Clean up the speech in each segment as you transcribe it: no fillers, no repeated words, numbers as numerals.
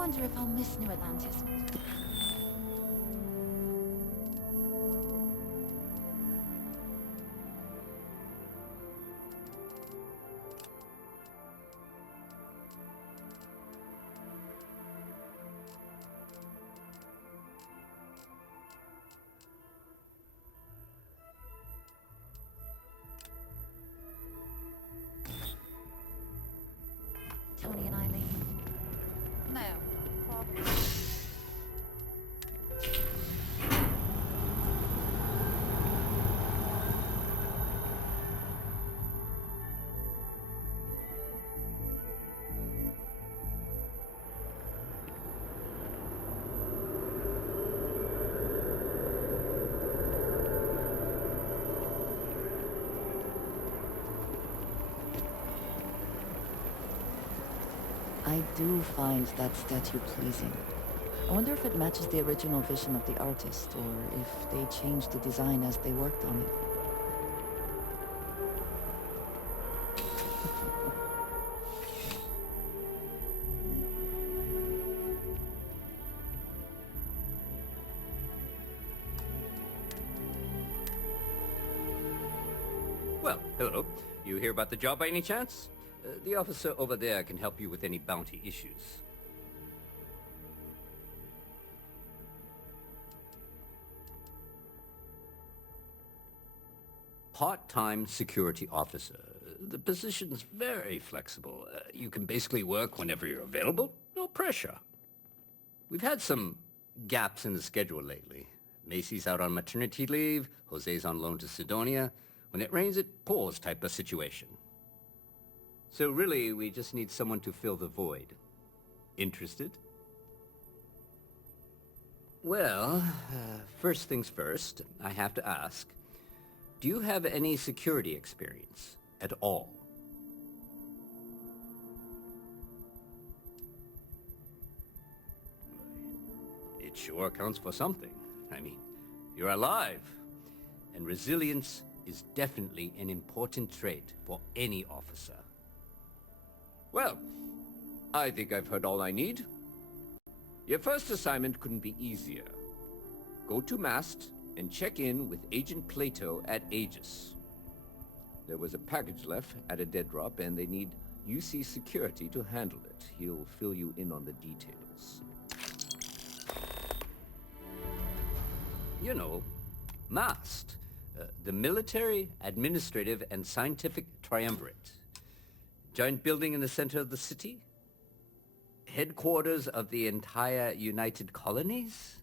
wonder if I'll miss New Atlantis. Tony and Eileen. No, probably. I do find that statue pleasing. I wonder if it matches the original vision of the artist, or if they changed the design as they worked on it. Well, hello. You hear about the job by any chance? The officer over there can help you with any bounty issues. Part-time security officer. The position's very flexible. You can basically work whenever you're available. No pressure. We've had some gaps in the schedule lately. Macy's out on maternity leave. Jose's on loan to Sidonia. When it rains, it pours type of situation. So really, we just need someone to fill the void. Interested? Well, first things first, I have to ask, do you have any security experience at all? It sure counts for something. I mean, you're alive, and resilience is definitely an important trait for any officer. Well, I think I've heard all I need. Your first assignment couldn't be easier. Go to Mast and check in with Agent Plato at Aegis. There was a package left at a dead drop, and they need UC security to handle it. He'll fill you in on the details. You know, Mast, the military, administrative, and scientific triumvirate. Giant building in the center of the city? Headquarters of the entire United Colonies?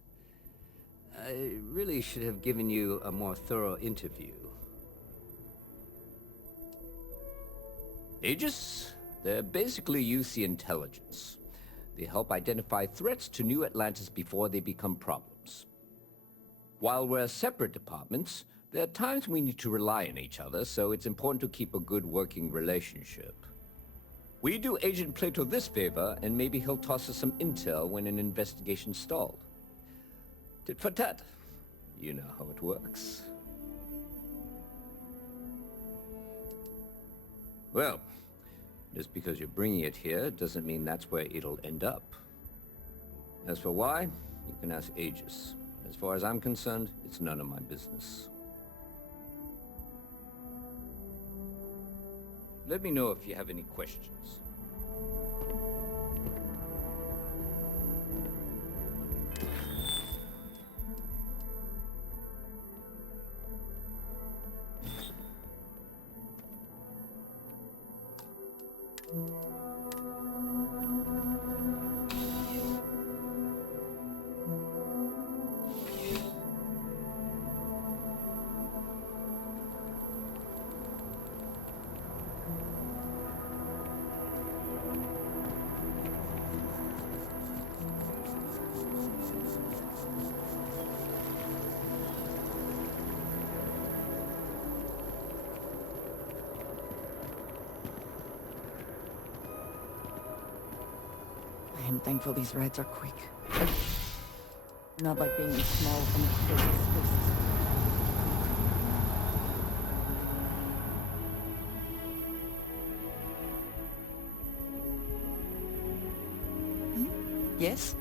I really should have given you a more thorough interview. Aegis? They're basically UC intelligence. They help identify threats to New Atlantis before they become problems. While we're separate departments, there are times we need to rely on each other, so it's important to keep a good working relationship. We do Agent Plato this favor, and maybe he'll toss us some intel when an investigation stalled. Tit for tat. You know how it works. Well, just because you're bringing it here doesn't mean that's where it'll end up. As for why, you can ask Aegis. As far as I'm concerned, it's none of my business. Let me know if you have any questions. I am thankful these rides are quick. Not like being small from the closest spaces. Yes?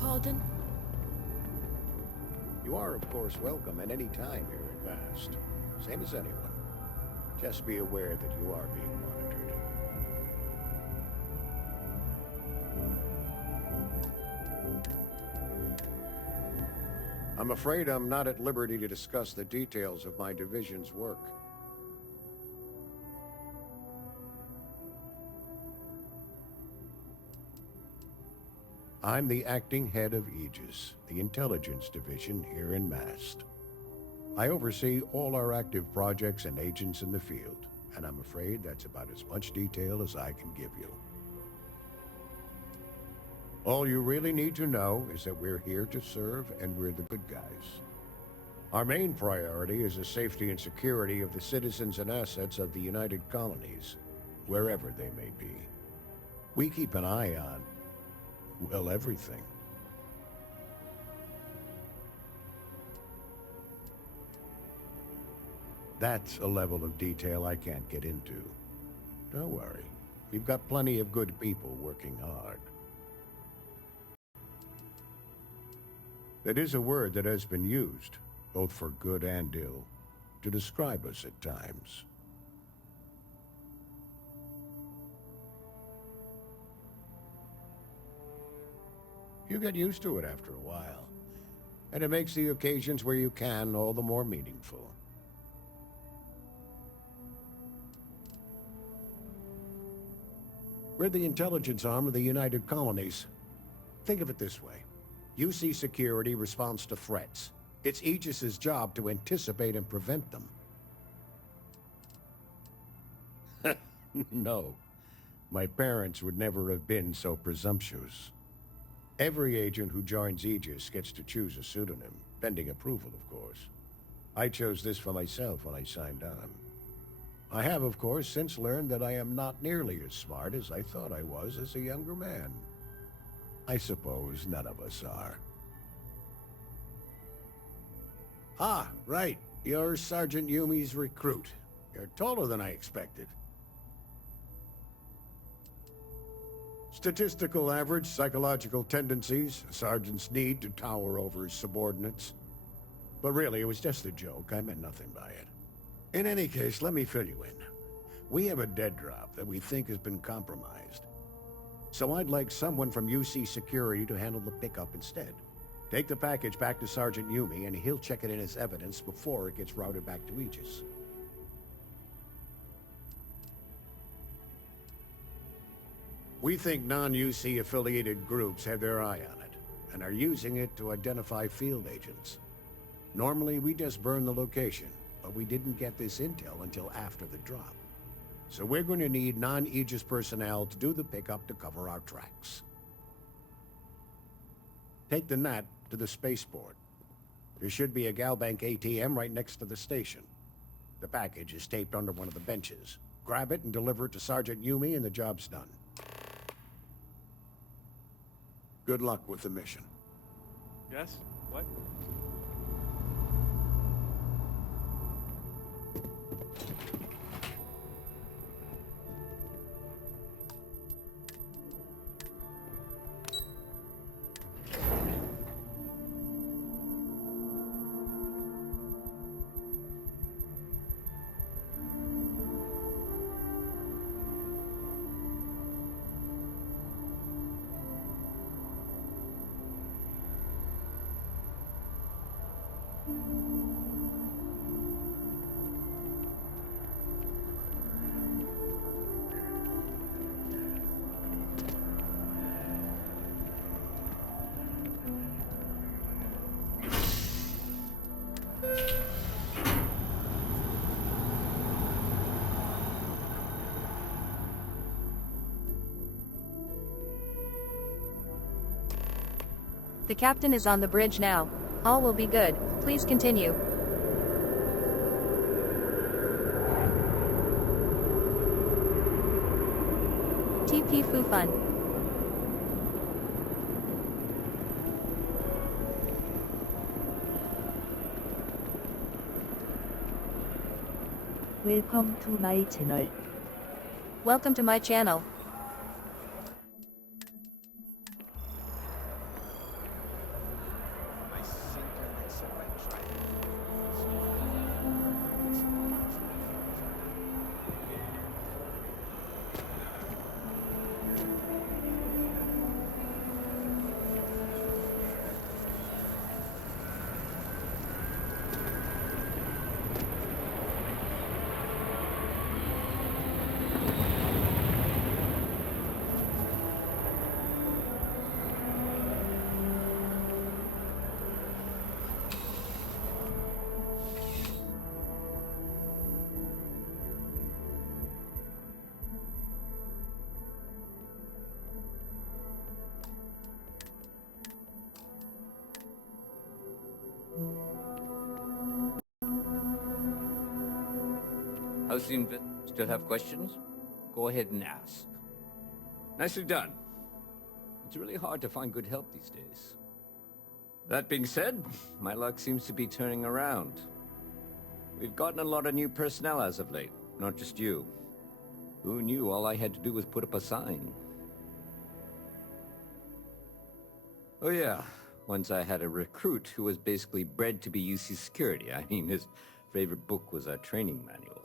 Pardon? You are, of course, welcome at any time here at Vast. Same as anyone. Just be aware that you are being monitored. I'm afraid I'm not at liberty to discuss the details of my division's work. I'm the acting head of Aegis, the intelligence division here in Mast. I oversee all our active projects and agents in the field, and I'm afraid that's about as much detail as I can give you. All you really need to know is that we're here to serve and we're the good guys. Our main priority is the safety and security of the citizens and assets of the United Colonies, wherever they may be. We keep an eye on, well, everything. That's a level of detail I can't get into. Don't worry. We've got plenty of good people working hard. That is a word that has been used, both for good and ill, to describe us at times. You get used to it after a while, and it makes the occasions where you can all the more meaningful. We're the intelligence arm of the United Colonies. Think of it this way. UC Security responds to threats. It's Aegis's job to anticipate and prevent them. No. My parents would never have been so presumptuous. Every agent who joins Aegis gets to choose a pseudonym, pending approval, of course. I chose this for myself when I signed on. I have, of course, since learned that I am not nearly as smart as I thought I was as a younger man. I suppose none of us are. Ah, right. You're Sergeant Yumi's recruit. You're taller than I expected. Statistical average, psychological tendencies, a sergeant's need to tower over his subordinates. But really, it was just a joke. I meant nothing by it. In any case, let me fill you in. We have a dead drop that we think has been compromised. So I'd like someone from UC Security to handle the pickup instead. Take the package back to Sergeant Yumi, and he'll check it in as evidence before it gets routed back to Aegis. We think non-UC affiliated groups have their eye on it, and are using it to identify field agents. Normally, we just burn the location, but we didn't get this intel until after the drop. So we're going to need non-Aegis personnel to do the pickup to cover our tracks. Take the NAT to the spaceport. There should be a Galbank ATM right next to the station. The package is taped under one of the benches. Grab it and deliver it to Sergeant Yumi and the job's done. Good luck with the mission. Yes? What? The captain is on the bridge now. All will be good. Please continue. TP Fu Fun. Welcome to my channel. Welcome to my channel. How's the Still have questions? Go ahead and ask. Nicely done. It's really hard to find good help these days. That being said, my luck seems to be turning around. We've gotten a lot of new personnel as of late, not just you. Who knew all I had to do was put up a sign? Oh yeah, once I had a recruit who was basically bred to be UC security. I mean, his favorite book was our training manual.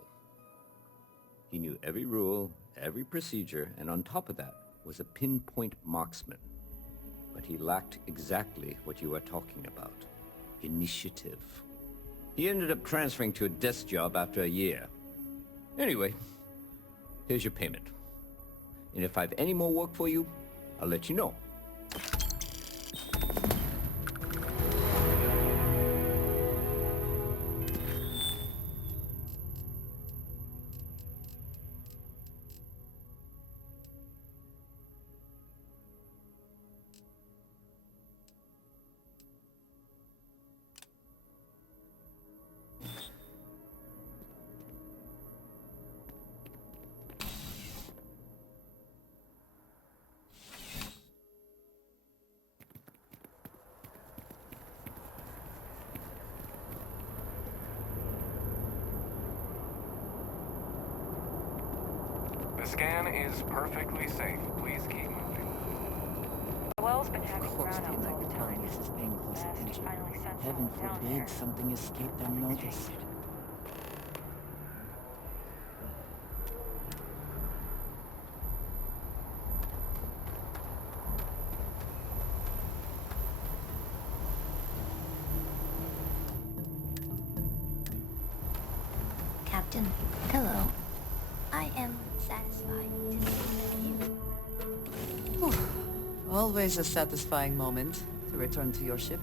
He knew every rule, every procedure, and on top of that was a pinpoint marksman. But he lacked exactly what you are talking about. Initiative. He ended up transferring to a desk job after a year. Anyway, here's your payment. And if I have any more work for you, I'll let you know. The scan is perfectly safe. Please keep moving. The well's been having Of course, the brownouts all the electric time. police is paying close Best attention. finally sent Heaven someone down forbid there. something escaped their notice. Captain, hello. I am satisfied to see you. Always a satisfying moment to return to your ship.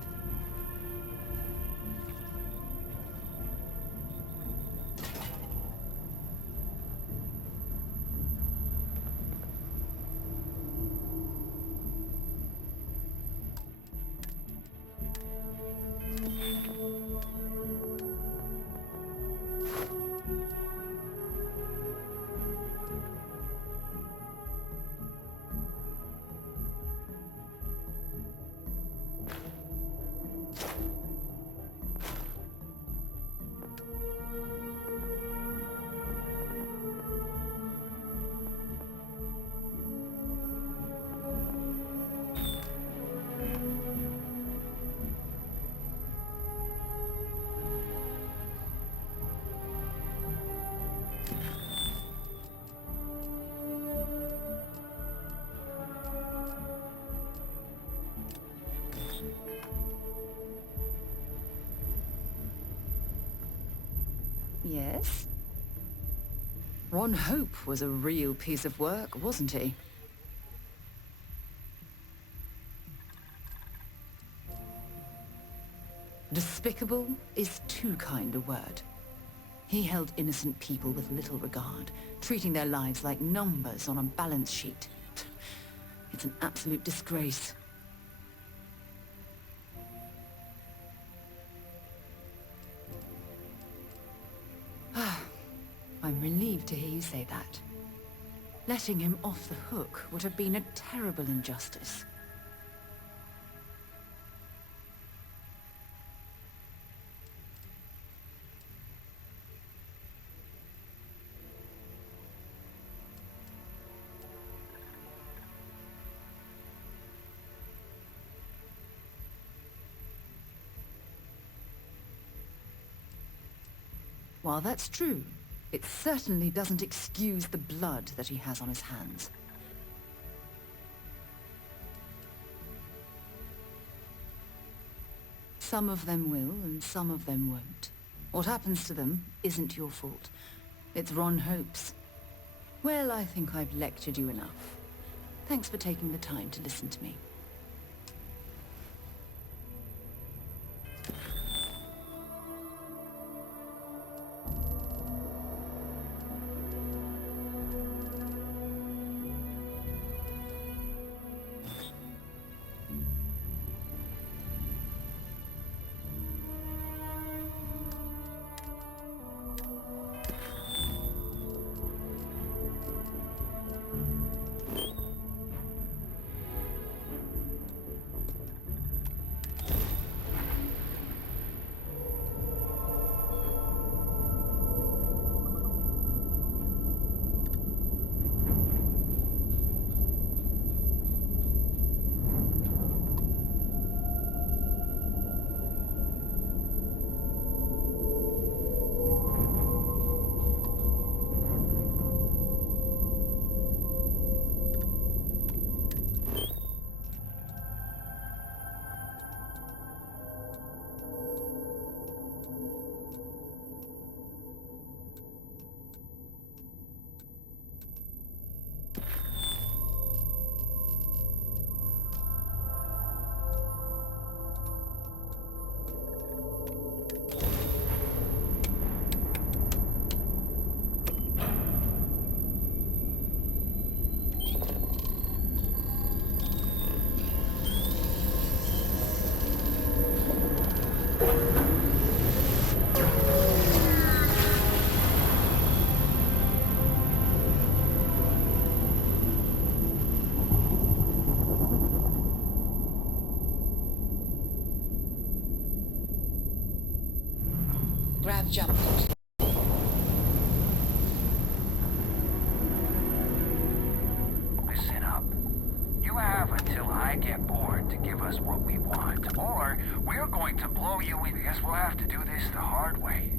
Yes? Ron Hope was a real piece of work, wasn't he? Despicable is too kind a word. He held innocent people with little regard, treating their lives like numbers on a balance sheet. It's an absolute disgrace. I'm relieved to hear you say that. Letting him off the hook would have been a terrible injustice. While that's true, it certainly doesn't excuse the blood that he has on his hands. Some of them will, and some of them won't. What happens to them isn't your fault. It's Ron Hope's. Well, I think I've lectured you enough. Thanks for taking the time to listen to me. Grav jumped. Listen up. You have until I get bored to give us what we want, or we're going to blow you in. I guess we'll have to do this the hard way.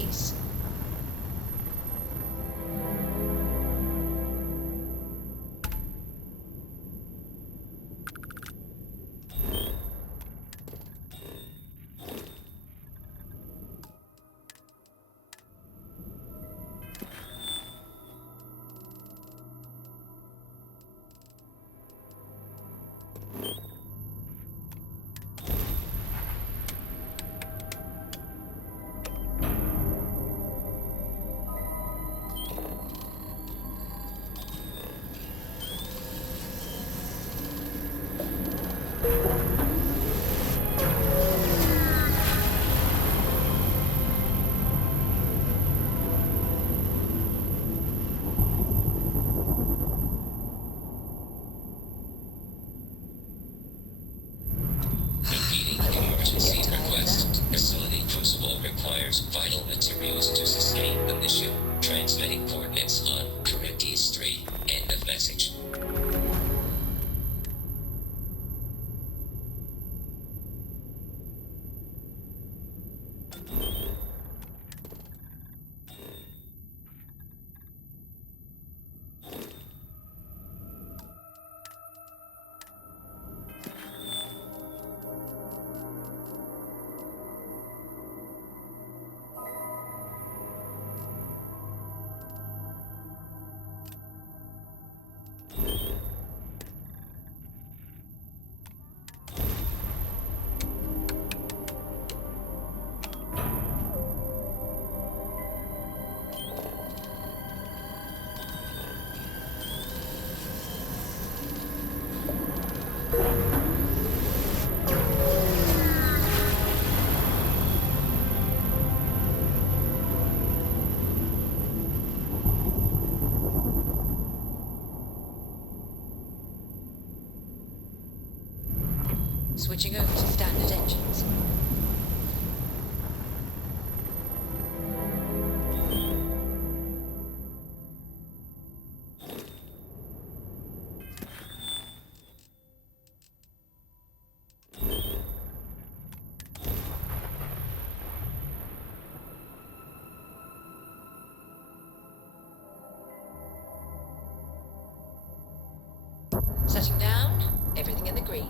peace. Emergency request. Facility crucible requires vital materials to sustain the mission. Transmitting coordinates on Charybdis 3. End of message. Switching over to standard engines. Setting down, everything in the green.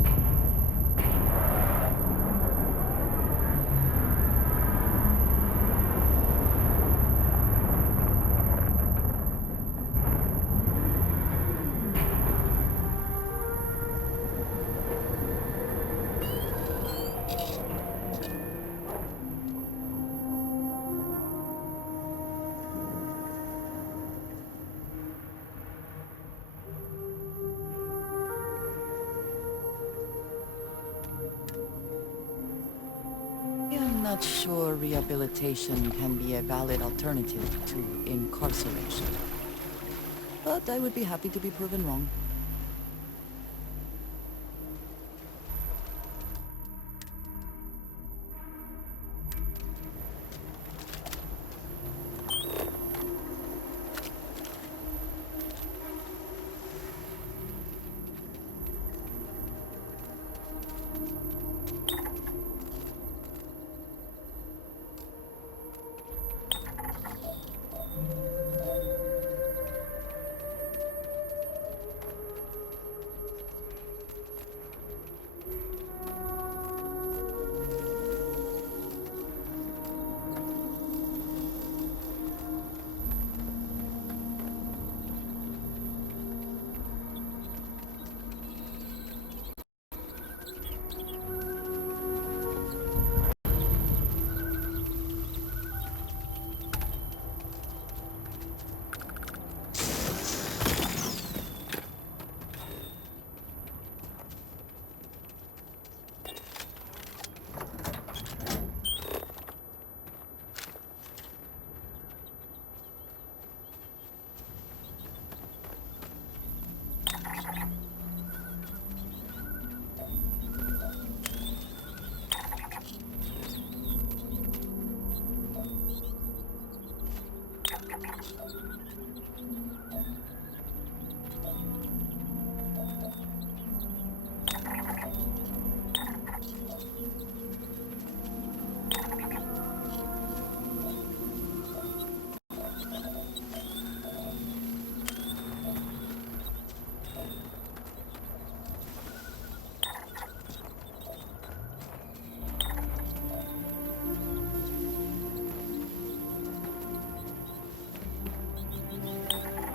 I'm not sure rehabilitation can be a valid alternative to incarceration. But I would be happy to be proven wrong.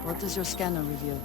What does your scanner reveal?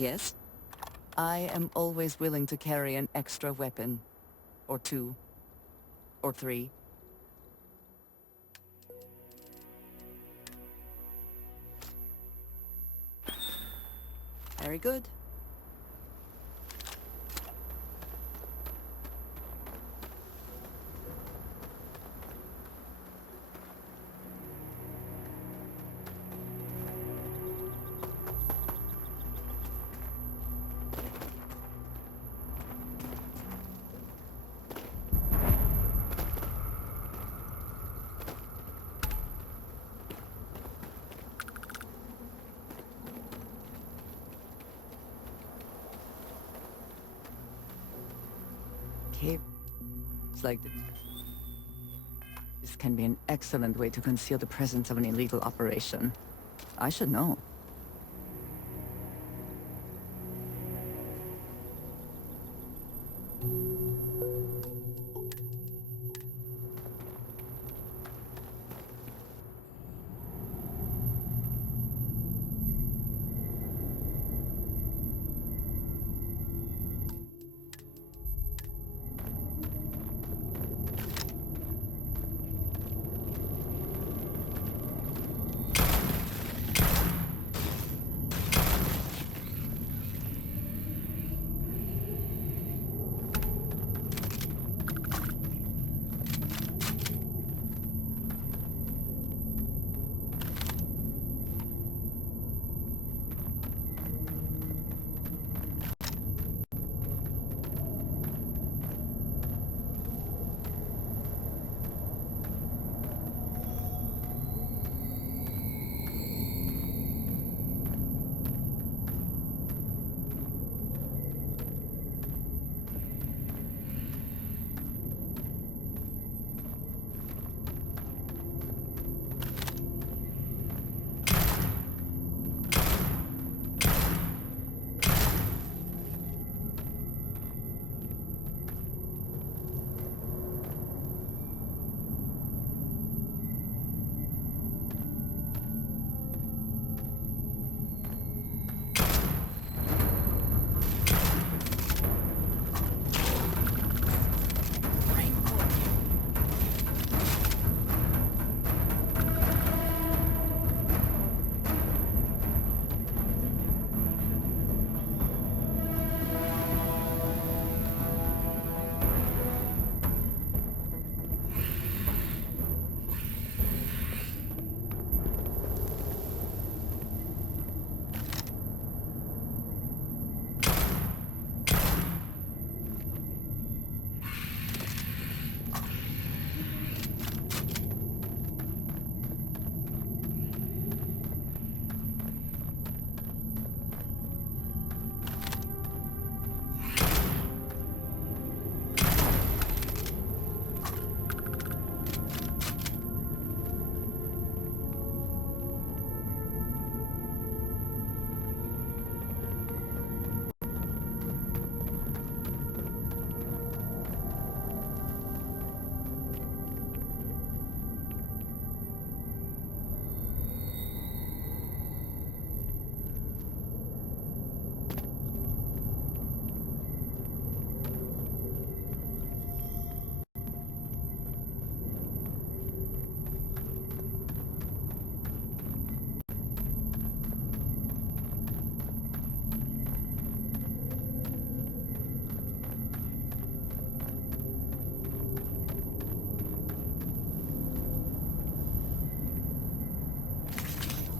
Yes? I am always willing to carry an extra weapon. Or two. Or three. Very good. It's like this can be an excellent way to conceal the presence of an illegal operation. I should know.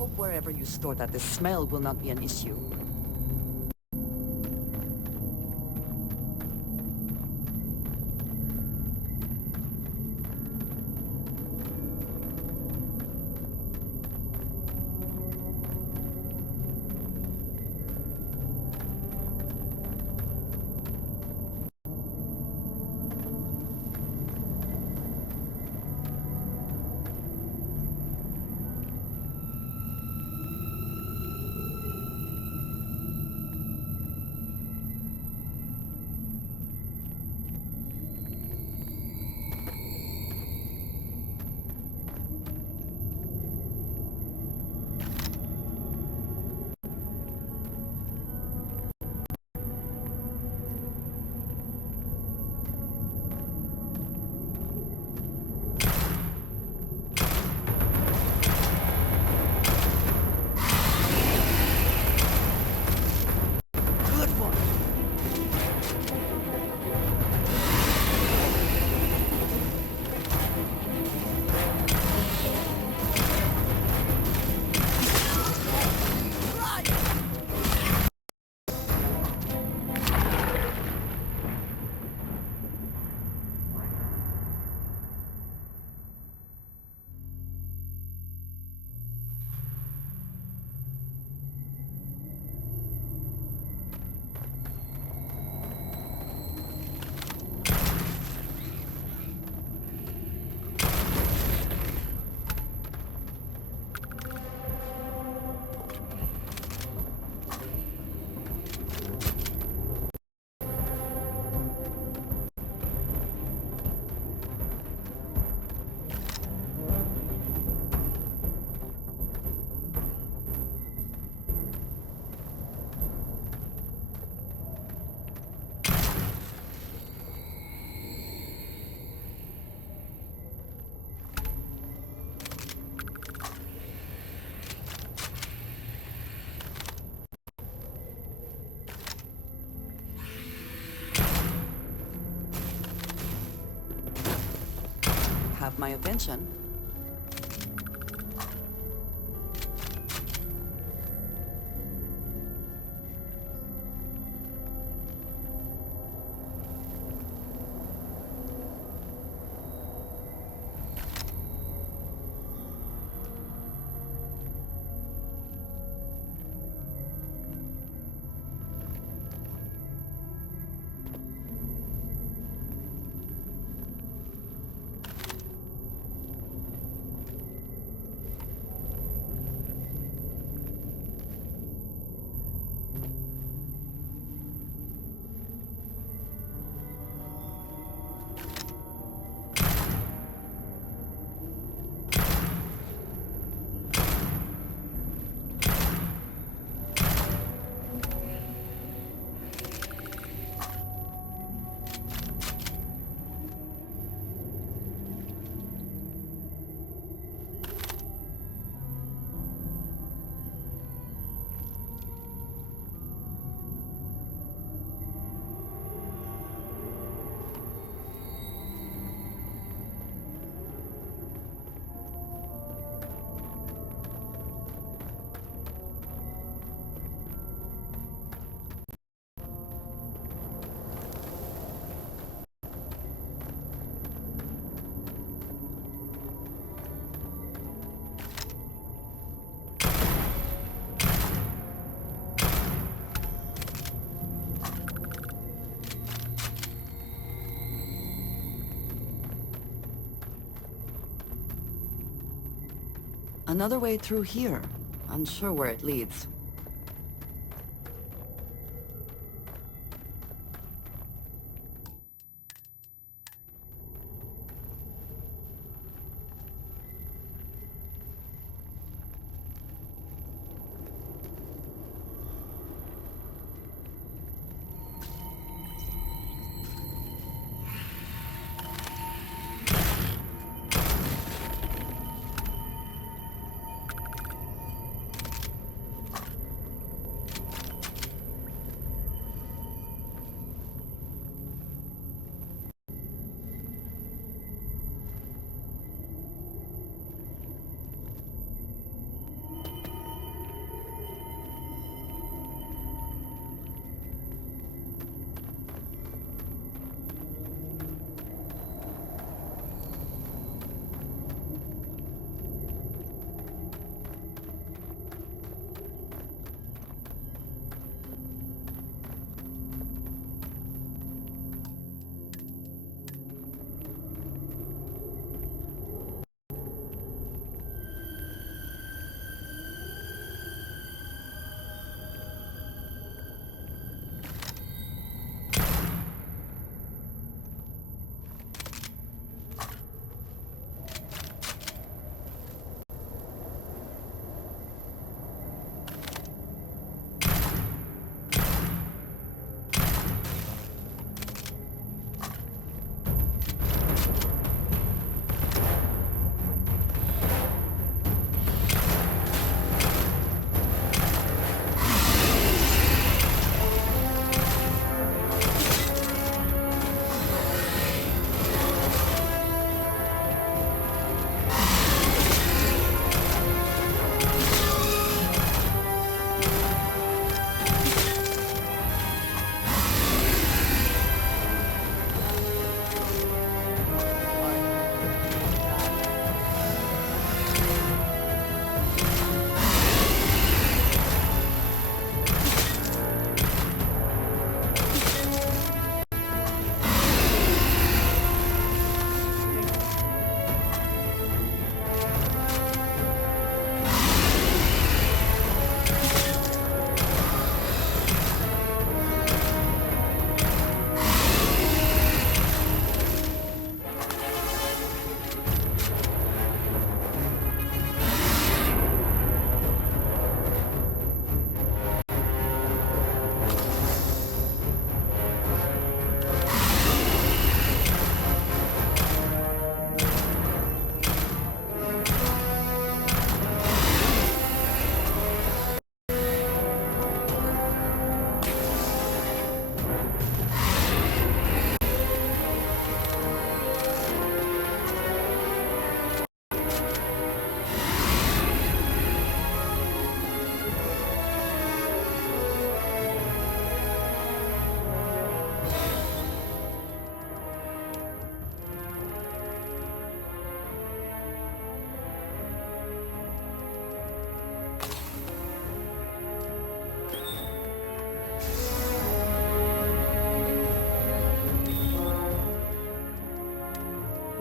Hope wherever you store that, the smell will not be an issue. my attention. Another way through here. Unsure where it leads.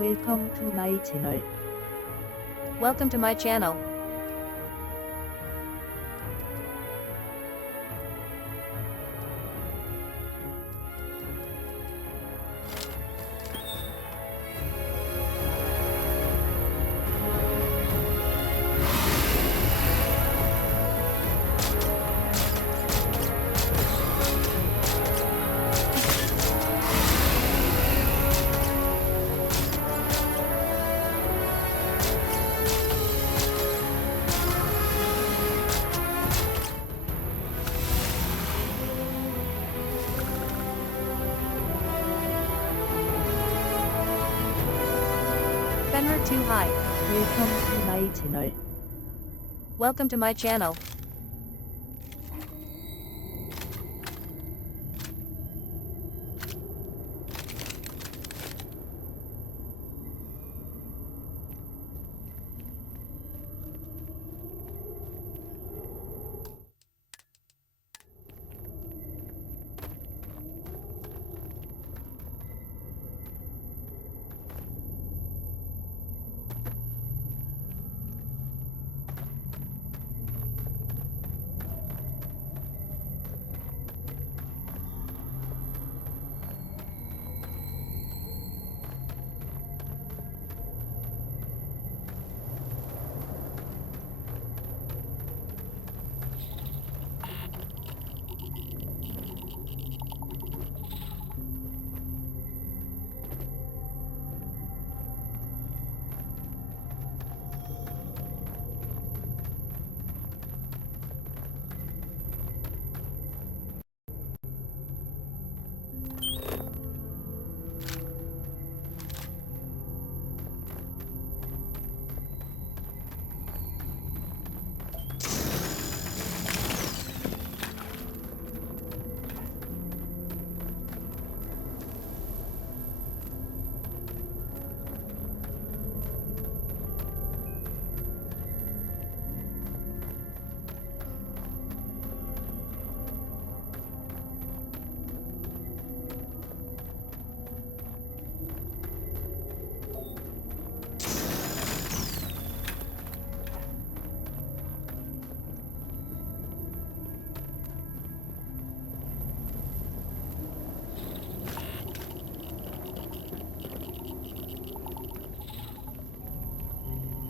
Welcome to my channel. Welcome to my channel. Fenrir too high. Welcome to my channel. Welcome to my channel.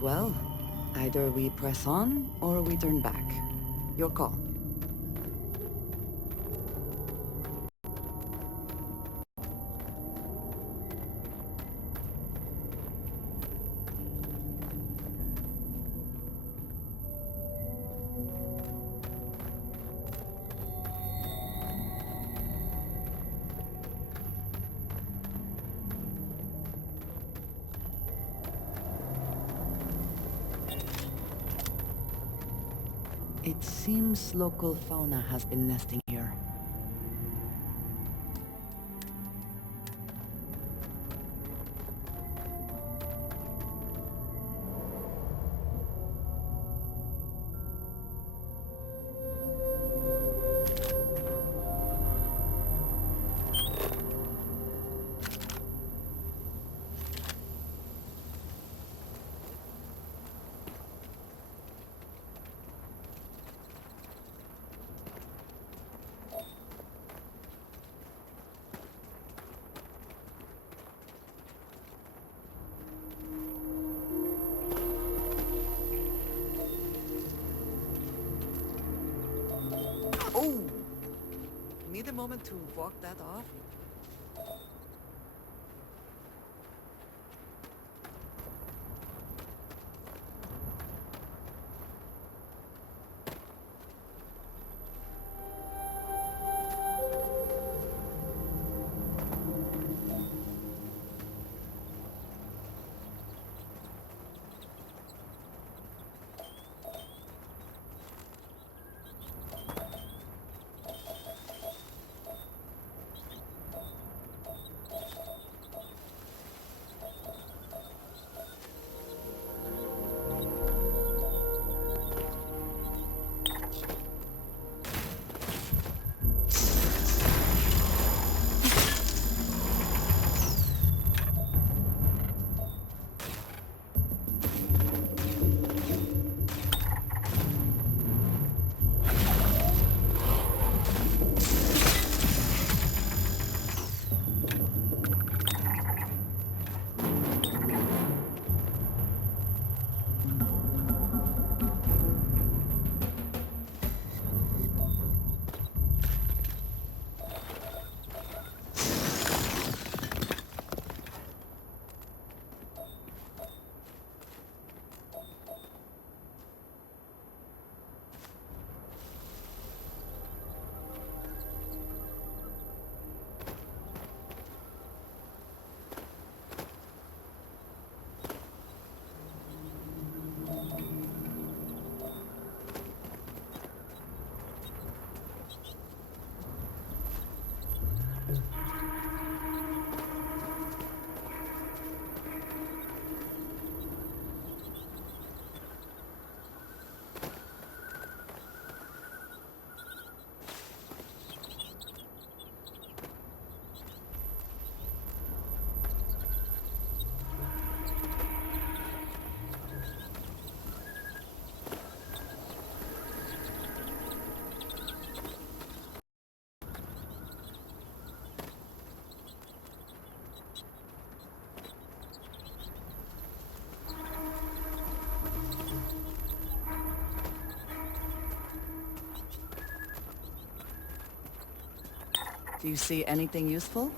Well, either we press on or we turn back. Your call. It seems local fauna has been nesting here. Oh! Need a moment to walk that off? Do you see anything useful?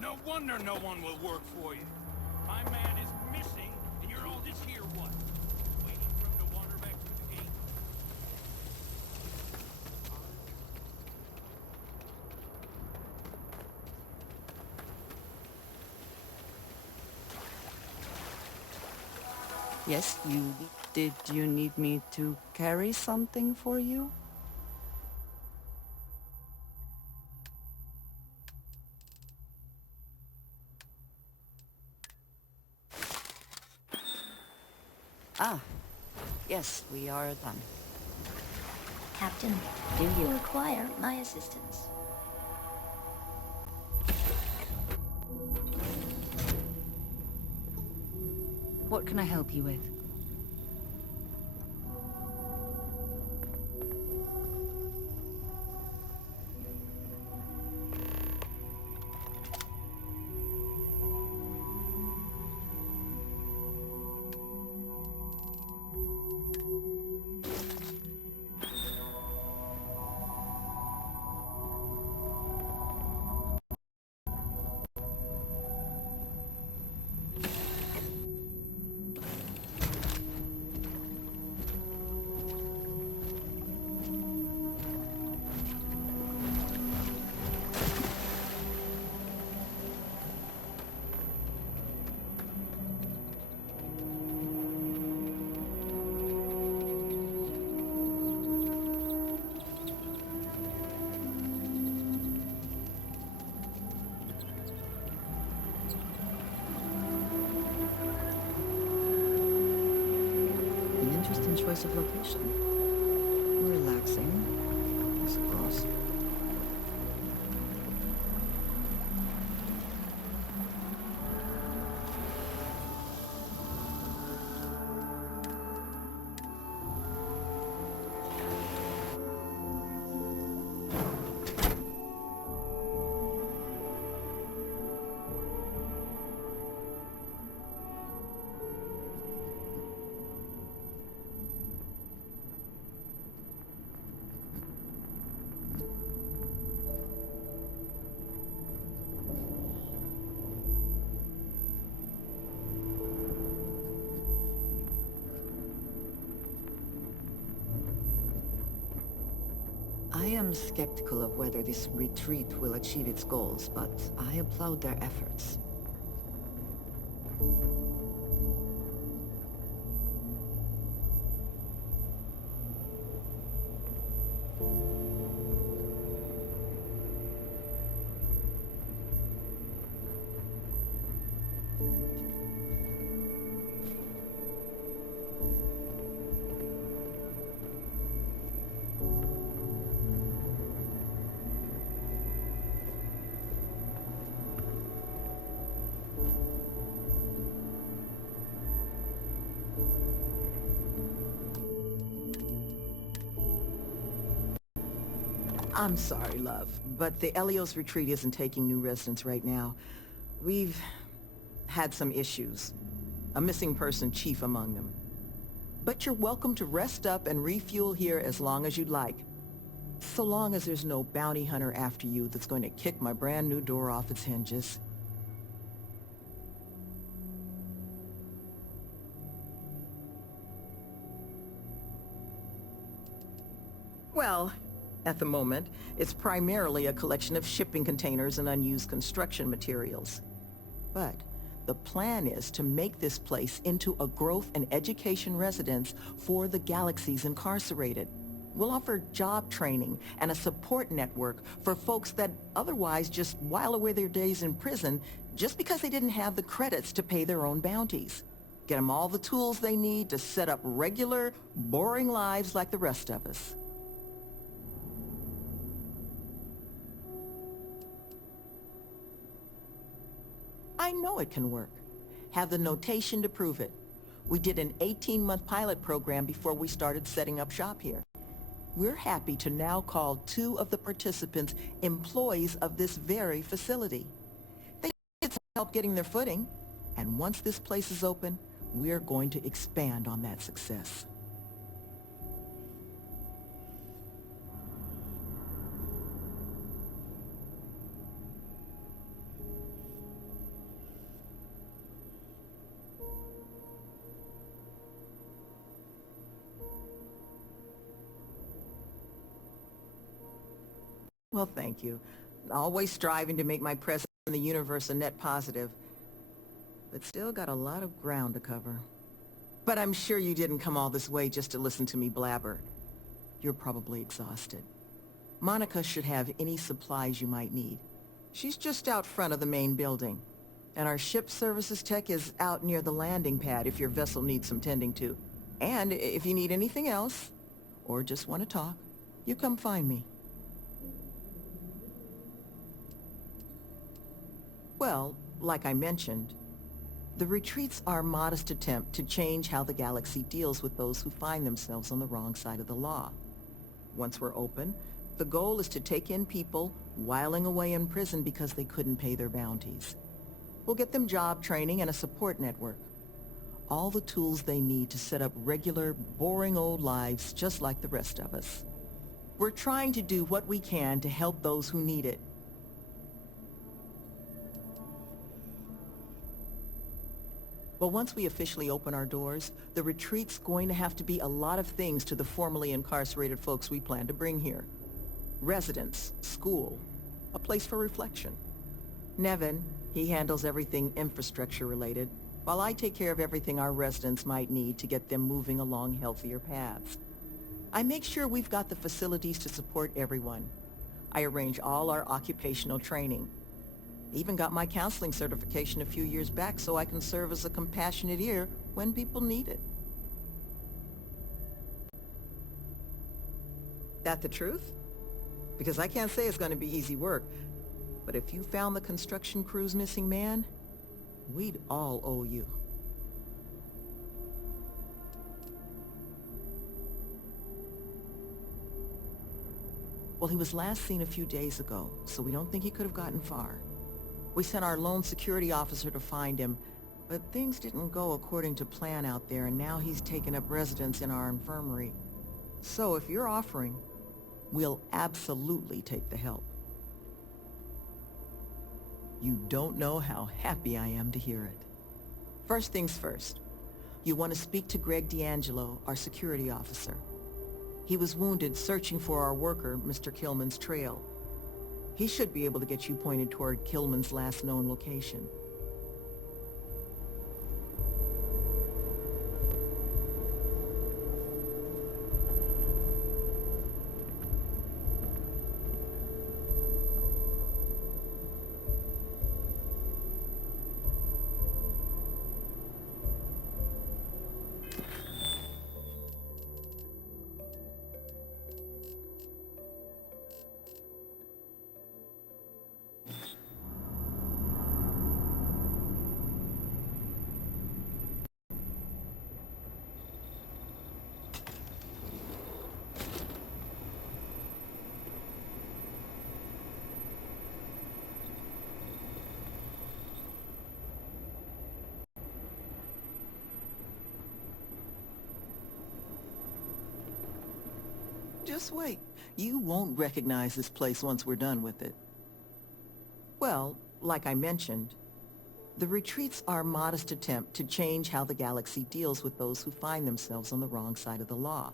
No wonder no one will work for you. My man is missing, and you're all just here, what? Waiting for him to wander back through the gate? Yes, you... Did you need me to carry something for you? Ah, yes, we are done. Captain, do you require my assistance? What can I help you with? Interesting choice of location. Relaxing, I suppose. I am skeptical of whether this retreat will achieve its goals, but I applaud their efforts. I'm sorry, love, but the Elios retreat isn't taking new residents right now. We've had some issues. A missing person chief among them. But you're welcome to rest up and refuel here as long as you'd like. So long as there's no bounty hunter after you that's going to kick my brand new door off its hinges. Well, at the moment, it's primarily a collection of shipping containers and unused construction materials. But the plan is to make this place into a growth and education residence for the galaxy's incarcerated. We'll offer job training and a support network for folks that otherwise just while away their days in prison just because they didn't have the credits to pay their own bounties. Get them all the tools they need to set up regular, boring lives like the rest of us. I know it can work. Have the notation to prove it. We did an 18-month pilot program before we started setting up shop here. We're happy to now call 2 of the participants employees of this very facility. They get some help getting their footing, and once this place is open, we're going to expand on that success. Well, thank you. Always striving to make my presence in the universe a net positive. But still got a lot of ground to cover. But I'm sure you didn't come all this way just to listen to me blabber. You're probably exhausted. Monica should have any supplies you might need. She's just out front of the main building. And our ship services tech is out near the landing pad if your vessel needs some tending to. And if you need anything else, or just want to talk, you come find me. Well, like I mentioned, the retreat's our modest attempt to change how the galaxy deals with those who find themselves on the wrong side of the law. Once we're open, the goal is to take in people whiling away in prison because they couldn't pay their bounties. We'll get them job training and a support network. All the tools they need to set up regular, boring old lives just like the rest of us. We're trying to do what we can to help those who need it. Well, once we officially open our doors, the retreat's going to have to be a lot of things to the formerly incarcerated folks we plan to bring here. Residence, school, a place for reflection. Nevin, he handles everything infrastructure related, while I take care of everything our residents might need to get them moving along healthier paths. I make sure we've got the facilities to support everyone. I arrange all our occupational training. Even got my counseling certification a few years back so I can serve as a compassionate ear when people need it. That the truth? Because I can't say it's going to be easy work, but if you found the construction crew's missing man, we'd all owe you. Well, he was last seen a few days ago, so we don't think he could have gotten far. We sent our lone security officer to find him, but things didn't go according to plan out there, and now he's taken up residence in our infirmary. So if you're offering, we'll absolutely take the help. You don't know how happy I am to hear it. First things first, you want to speak to Greg D'Angelo, our security officer. He was wounded searching for our worker, Mr. Kilman's trail. He should be able to get you pointed toward Kilman's last known location. Just wait. You won't recognize this place once we're done with it. Well, like I mentioned, the retreats are a modest attempt to change how the galaxy deals with those who find themselves on the wrong side of the law.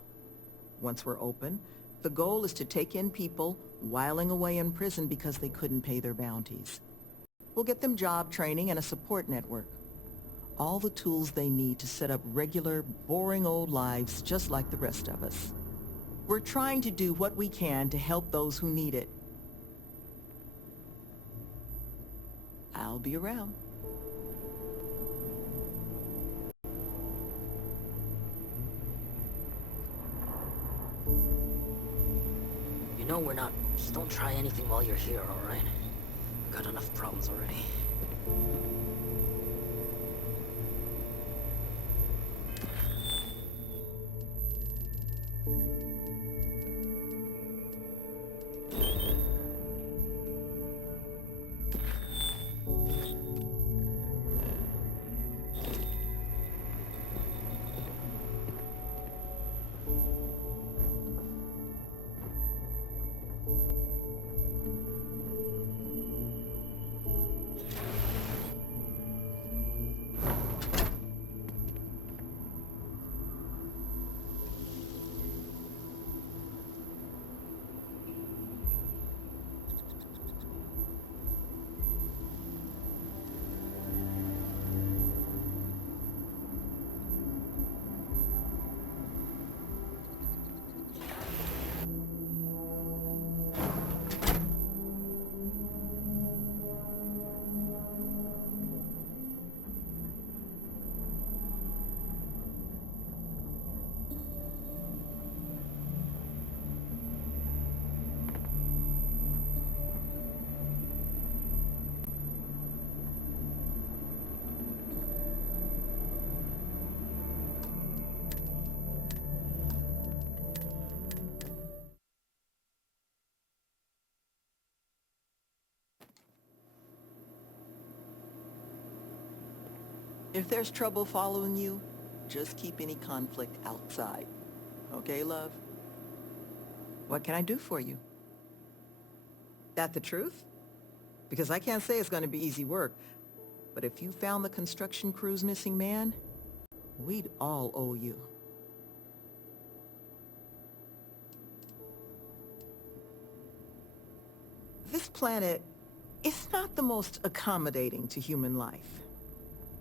Once we're open, the goal is to take in people whiling away in prison because they couldn't pay their bounties. We'll get them job training and a support network. All the tools they need to set up regular, boring old lives just like the rest of us. We're trying to do what we can to help those who need it. I'll be around. You know we're not... Just don't try anything while you're here, alright? Got enough problems already. If there's trouble following you, just keep any conflict outside. Okay, love? What can I do for you? That the truth? Because I can't say it's going to be easy work, but if you found the construction crew's missing man, we'd all owe you. This planet is not the most accommodating to human life.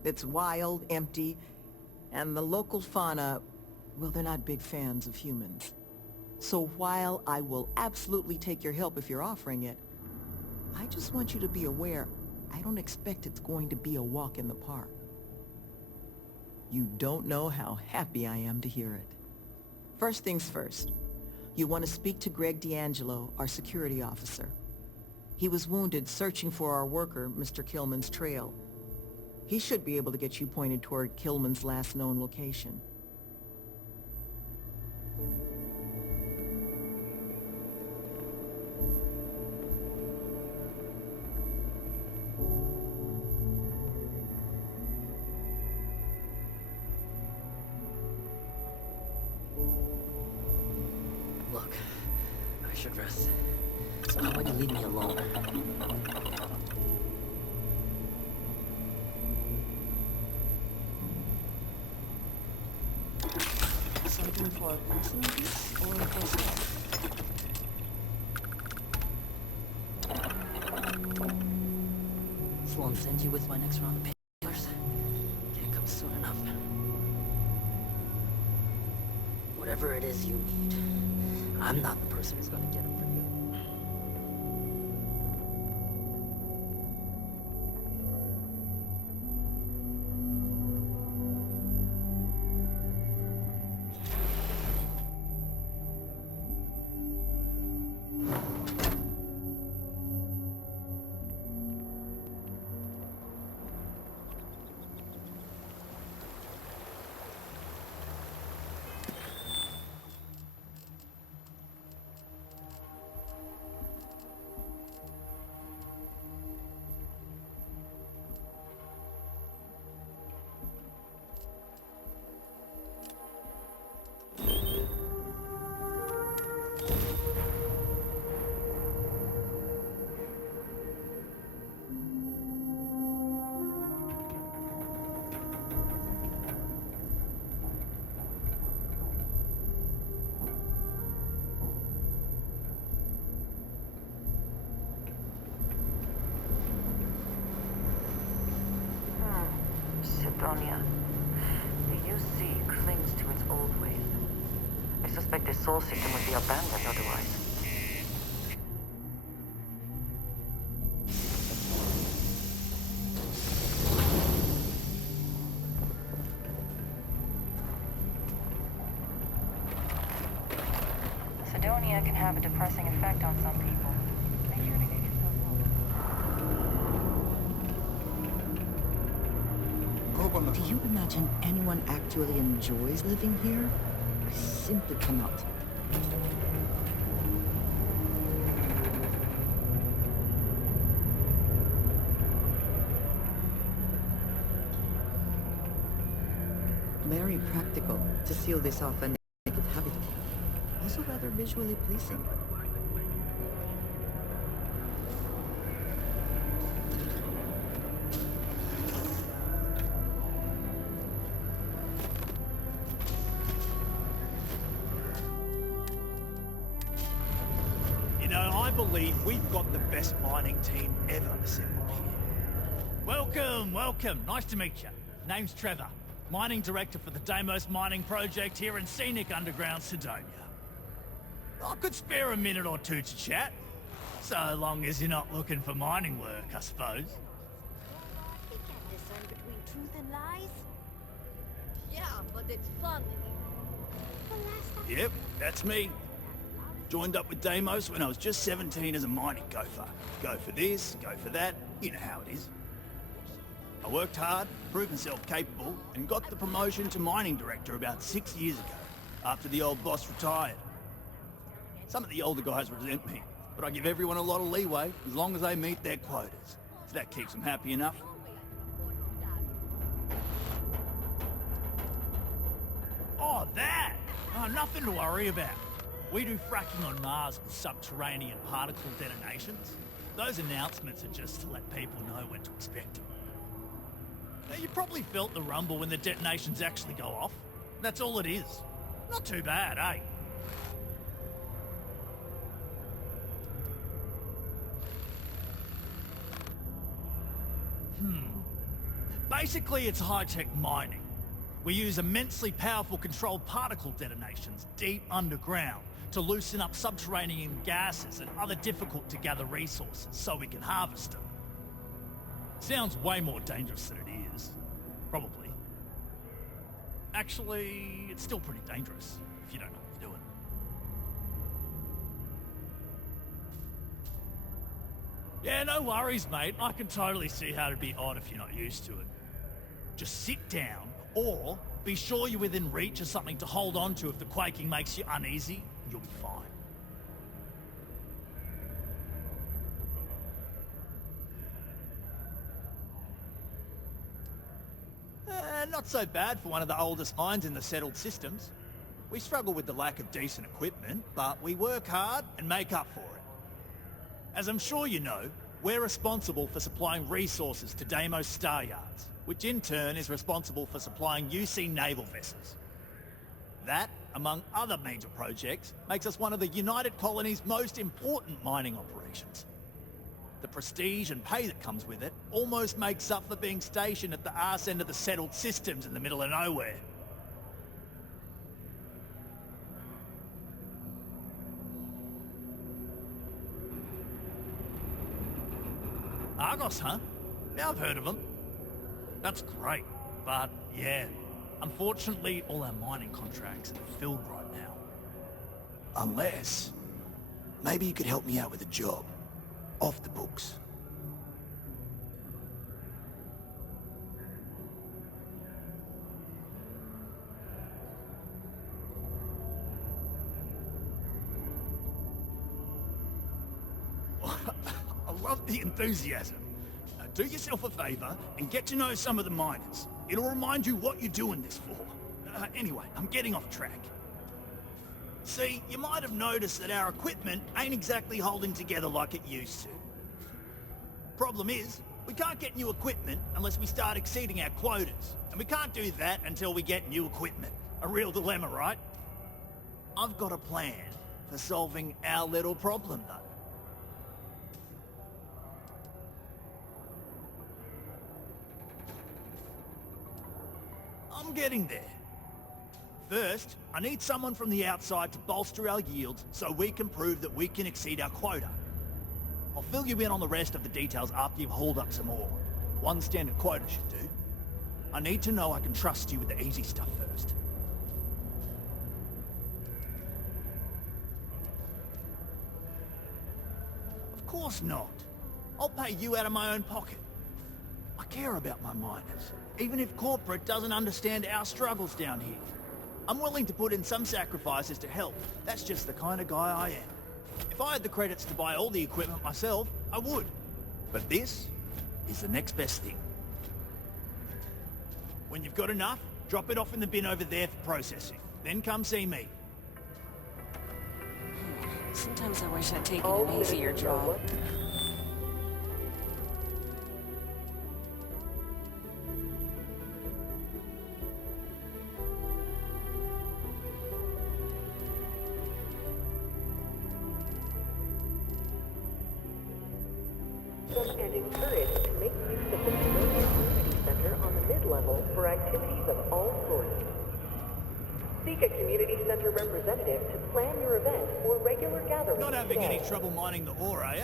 It's wild, empty, and the local fauna, well, they're not big fans of humans. So while I will absolutely take your help if you're offering it, I just want you to be aware, I don't expect it's going to be a walk in the park. You don't know how happy I am to hear it. First things first, you want to speak to Greg D'Angelo, our security officer. He was wounded searching for our worker, Mr. Kilman's trail. He should be able to get you pointed toward Kilman's last known location. Look, I should rest. So how about you leave me alone? Something for personal use or Sloan sends you with my next round of painkillers. Can't come soon enough. Whatever it is you need, I'm not the person who's gonna get it for you. Sidonia. The UC clings to its old ways. I suspect this soul system would be abandoned otherwise. Sidonia can have a depressing effect on some people. Make sure to get yourself home. Do you imagine anyone actually enjoys living here? I simply cannot. Very practical to seal this off and make it habitable. Also rather visually pleasing. You know, I believe we've got the best mining team ever assembled here. Welcome, welcome. Nice to meet you. Name's Trevor, mining director for the Deimos mining project here in scenic underground Sidonia. I could spare a minute or two to chat, so long as you're not looking for mining work, I suppose. You can't discern between truth and lies. Yeah, but it's fun. Yep, that's me. Joined up with Deimos when I was just 17 as a mining gopher. Go for this, go for that, you know how it is. I worked hard, proved myself capable, and got the promotion to mining director about 6 years ago, after the old boss retired. Some of the older guys resent me, but I give everyone a lot of leeway as long as they meet their quotas. So that keeps them happy enough. Oh, that! Oh, nothing to worry about. We do fracking on Mars with subterranean particle detonations. Those announcements are just to let people know when to expect them. Now, you probably felt the rumble when the detonations actually go off. That's all it is. Not too bad, eh? Basically, it's high-tech mining. We use immensely powerful controlled particle detonations deep underground to loosen up subterranean gases and other difficult-to-gather resources so we can harvest them. Sounds way more dangerous than it is. Probably. Actually, it's still pretty dangerous if you don't know what you're doing. Yeah, no worries, mate. I can totally see how it'd be odd if you're not used to it. Just sit down, or be sure you're within reach of something to hold on to if the quaking makes you uneasy. You'll be fine. Not so bad for one of the oldest mines in the settled systems. We struggle with the lack of decent equipment, but we work hard and make up for it. As I'm sure you know, we're responsible for supplying resources to Deimos Star Yards, which in turn is responsible for supplying UC naval vessels. That, among other major projects, makes us one of the United Colony's most important mining operations. The prestige and pay that comes with it almost makes up for being stationed at the arse end of the settled systems in the middle of nowhere. Argos, huh? Yeah, I've heard of them. That's great, but yeah, unfortunately all our mining contracts are filled right now. Unless... maybe you could help me out with a job. Off the books. I love the enthusiasm. Do yourself a favor and get to know some of the miners. It'll remind you what you're doing this for. Anyway, I'm getting off track. See, you might have noticed that our equipment ain't exactly holding together like it used to. Problem is, we can't get new equipment unless we start exceeding our quotas. And we can't do that until we get new equipment. A real dilemma, right? I've got a plan for solving our little problem, though. I'm getting there. First, I need someone from the outside to bolster our yields so we can prove that we can exceed our quota. I'll fill you in on the rest of the details after you've hauled up some ore. One standard quota should do. I need to know I can trust you with the easy stuff first. Of course not. I'll pay you out of my own pocket. I care about my miners, even if corporate doesn't understand our struggles down here. I'm willing to put in some sacrifices to help. That's just the kind of guy I am. If I had the credits to buy all the equipment myself, I would. But this is the next best thing. When you've got enough, drop it off in the bin over there for processing. Then come see me. Sometimes I wish I'd taken an easier job. And encouraged to make use of the Chung-Myeong Community Center on the mid-level for activities of all sorts. Seek a community center representative to plan your event or regular gatherings. Not having any trouble mining the ore, are you?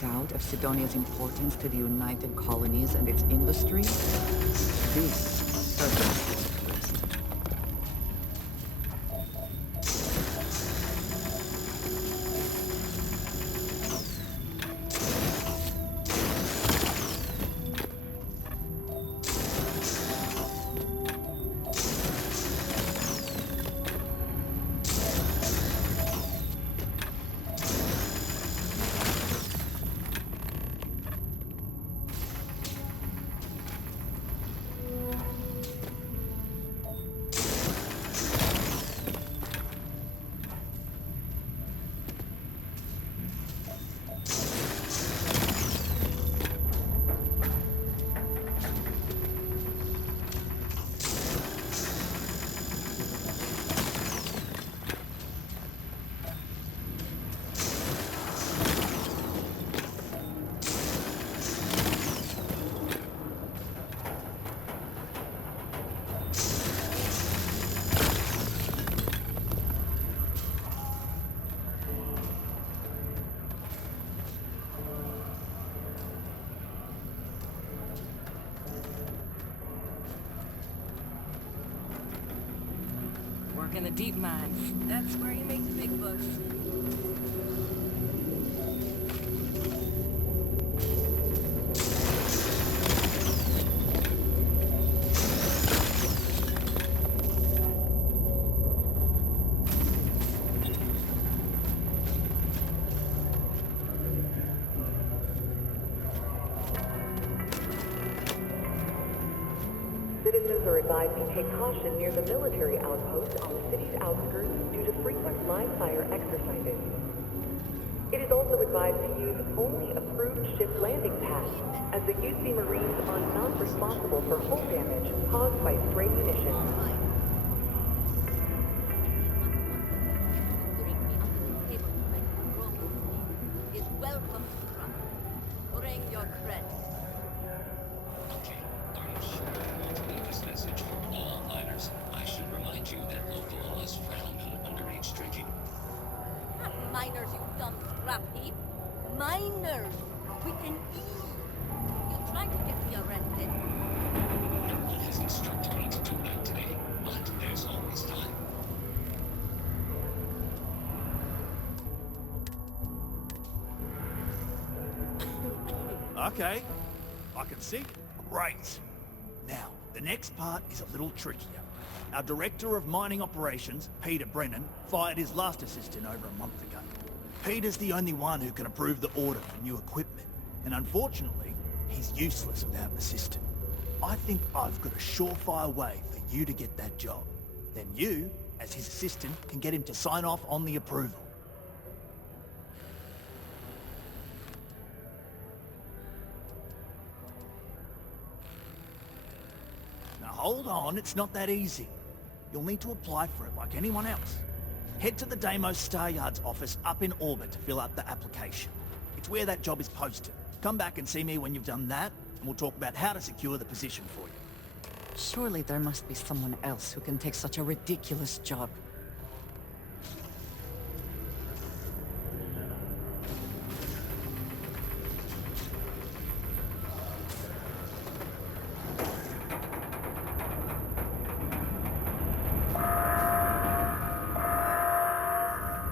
doubt of Sidonia's importance to the United Colonies and its industry, this certainly is the list. Work in the deep mines. That's where you make the big bucks. Citizens are advised to take caution near the military outpost on the city's outskirts due to frequent live fire exercises. It is also advised to use only approved ship landing pads, as the UC Marines are not responsible for hull damage caused by stray munitions. Is welcome to the front. Bring your credit. Okay, are you sure you want to leave this message for all minors? I should remind you that local laws frown on underage drinking. Not minors, you dumb scrap heap. Minors! With an E! You trying to get me arrested? No one has instructed me to do that today, but there's always time. Okay, I can see. Great. Now, the next part is a little trickier. Our Director of Mining Operations, Peter Brennan, fired his last assistant over a month ago. Peter's the only one who can approve the order for new equipment, and unfortunately, he's useless without an assistant. I think I've got a surefire way for you to get that job. Then you, as his assistant, can get him to sign off on the approval. Now hold on, it's not that easy. You'll need to apply for it like anyone else. Head to the Deimos Star Yard's office up in orbit to fill out the application. It's where that job is posted. Come back and see me when you've done that, and we'll talk about how to secure the position for you. Surely there must be someone else who can take such a ridiculous job.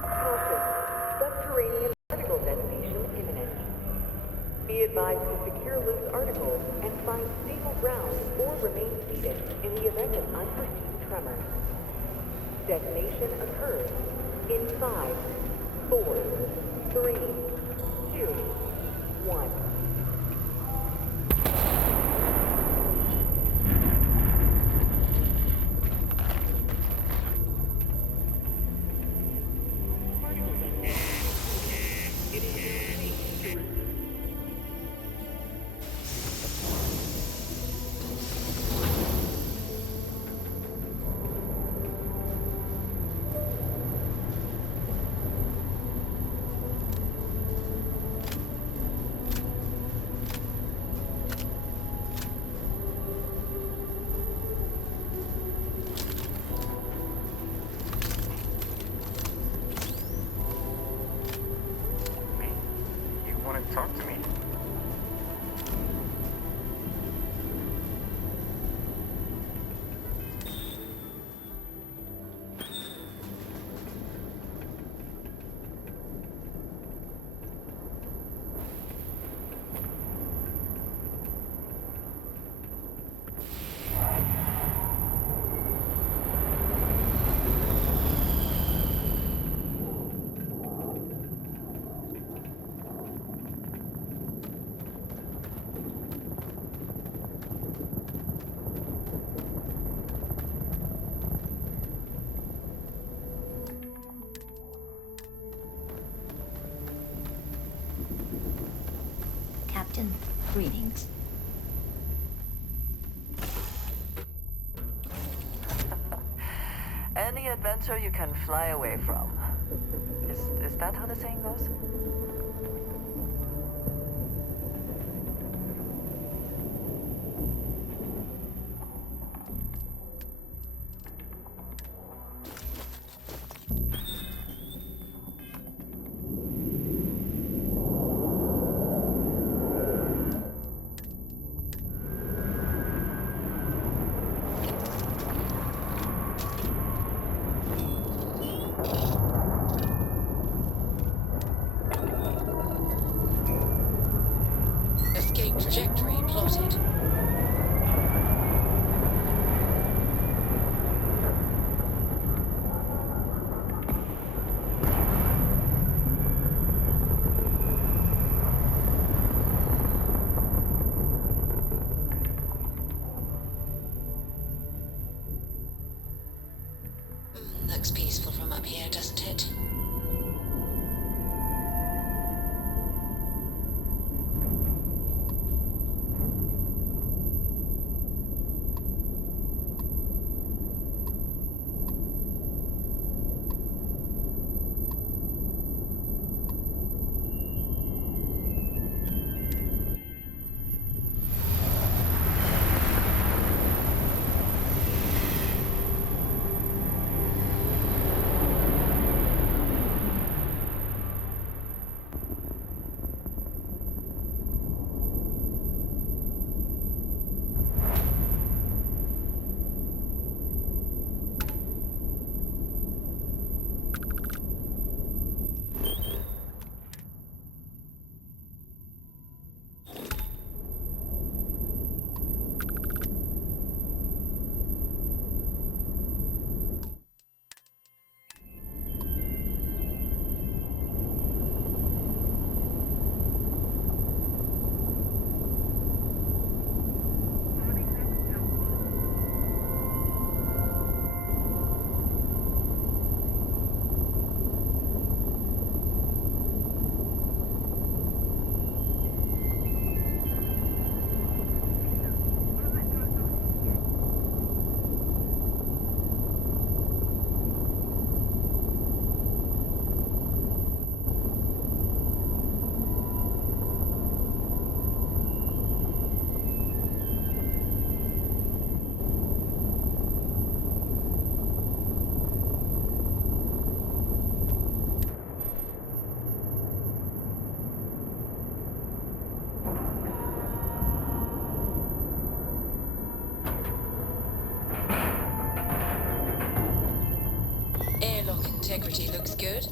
Caution. Subterranean article detonation imminent. Be advised to secure loose articles and find stable ground or remain seated in the event of unforeseen tremor. Detonation occurs in 5, 4, 3, 2, 1. Greetings. Any adventure you can fly away from. Is that how the saying goes? Escape trajectory plotted. Looks peaceful from up here, doesn't it? Airlock integrity looks good.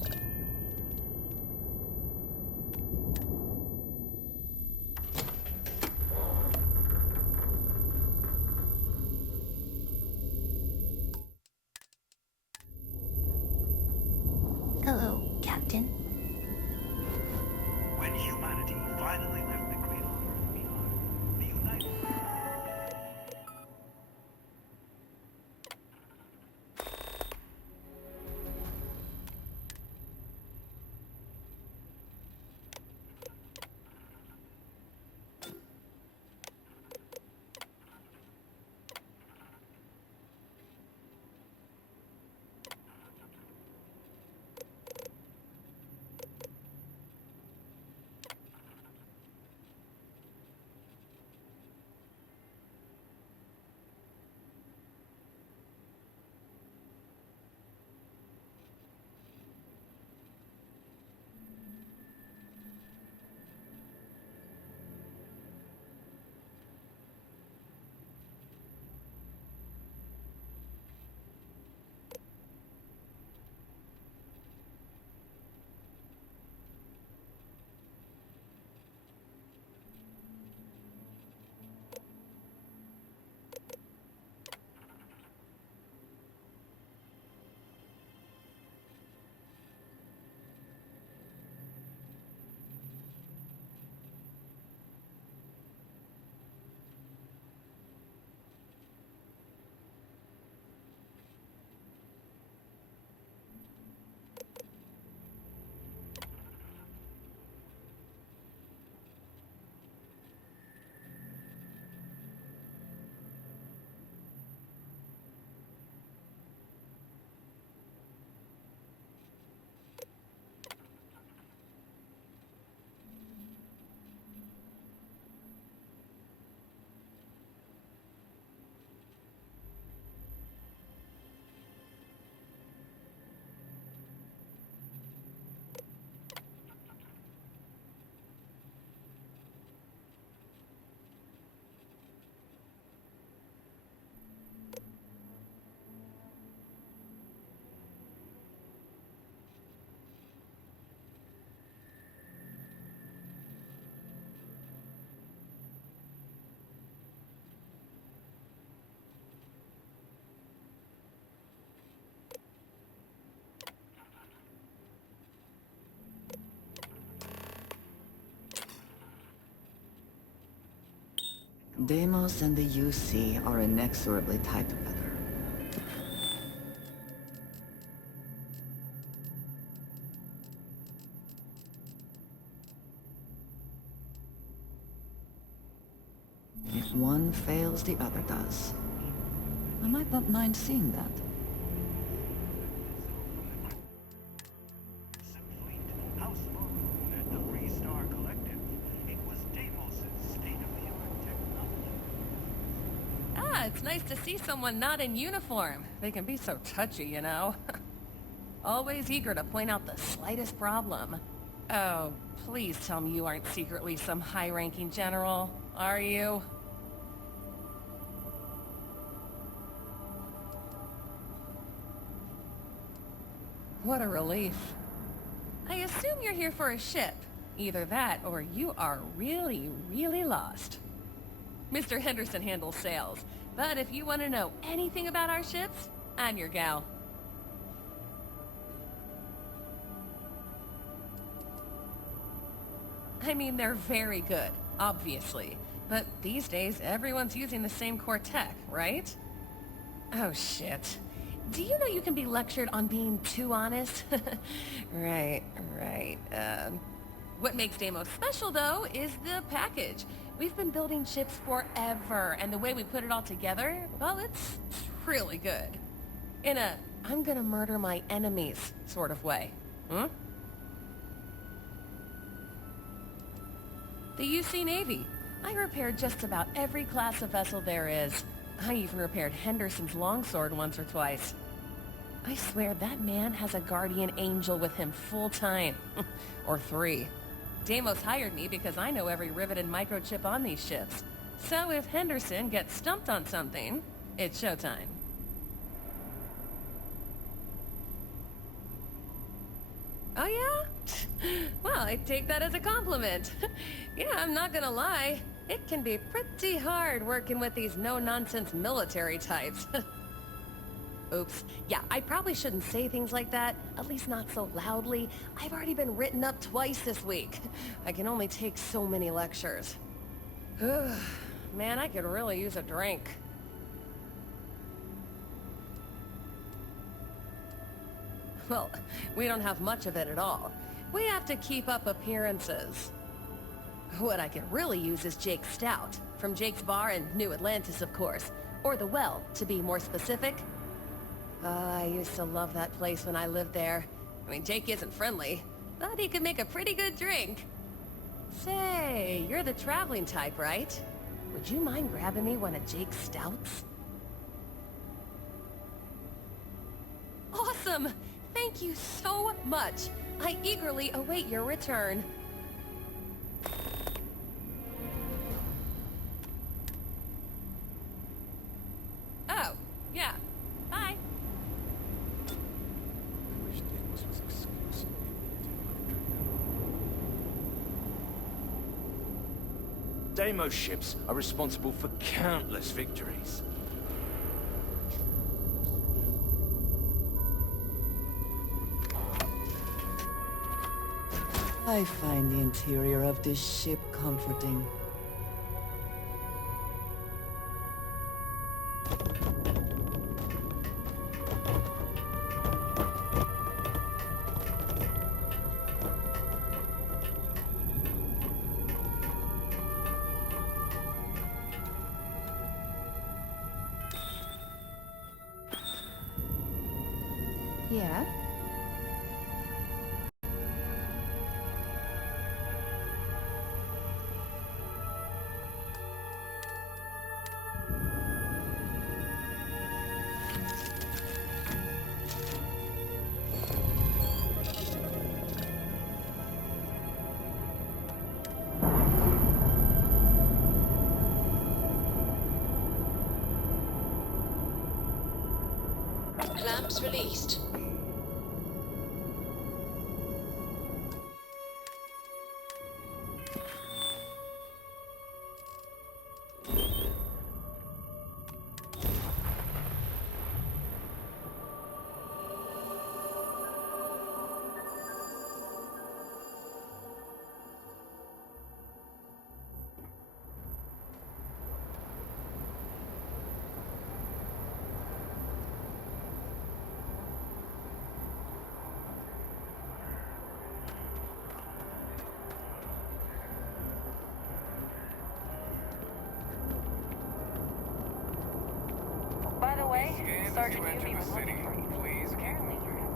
Hello, Captain. When humanity finally left the great Earth behind, the United... Deimos and the UC are inexorably tied together. If one fails, the other does. I might not mind seeing that. It's nice to see someone not in uniform. They can be so touchy, you know. Always eager to point out the slightest problem. Oh, please tell me you aren't secretly some high-ranking general, are you? What a relief. I assume you're here for a ship. Either that, or you are really, really lost. Mr. Henderson handles sales. But if you want to know anything about our ships, I'm your gal. I mean, they're very good, obviously. But these days, everyone's using the same core tech, right? Oh, shit. Do you know you can be lectured on being too honest? Right. What makes Deimos special, though, is the package. We've been building ships forever, and the way we put it all together, well, it's really good. In a, I'm gonna murder my enemies sort of way. Hmm? The UC Navy. I repaired just about every class of vessel there is. I even repaired Henderson's longsword once or twice. I swear that man has a guardian angel with him full time. Or 3. Deimos hired me because I know every rivet and microchip on these ships. So if Henderson gets stumped on something, it's showtime. Oh yeah? Well, I take that as a compliment. Yeah, I'm not gonna lie. It can be pretty hard working with these no-nonsense military types. Oops. Yeah, I probably shouldn't say things like that, at least not so loudly. I've already been written up twice this week. I can only take so many lectures. Man, I could really use a drink. Well, we don't have much of it at all. We have to keep up appearances. What I could really use is Jake's Stout, from Jake's Bar in New Atlantis, of course. Or the Well, to be more specific. I used to love that place when I lived there. I mean, Jake isn't friendly, but he could make a pretty good drink. Say, you're the traveling type, right? Would you mind grabbing me one of Jake's Stouts? Awesome! Thank you so much. I eagerly await your return. Oh, yeah. Bye. Deimos ships are responsible for countless victories. I find the interior of this ship comforting. Yeah? Clamps released. Okay, Sergeant Yumi was looking for you. Please Apparently you have...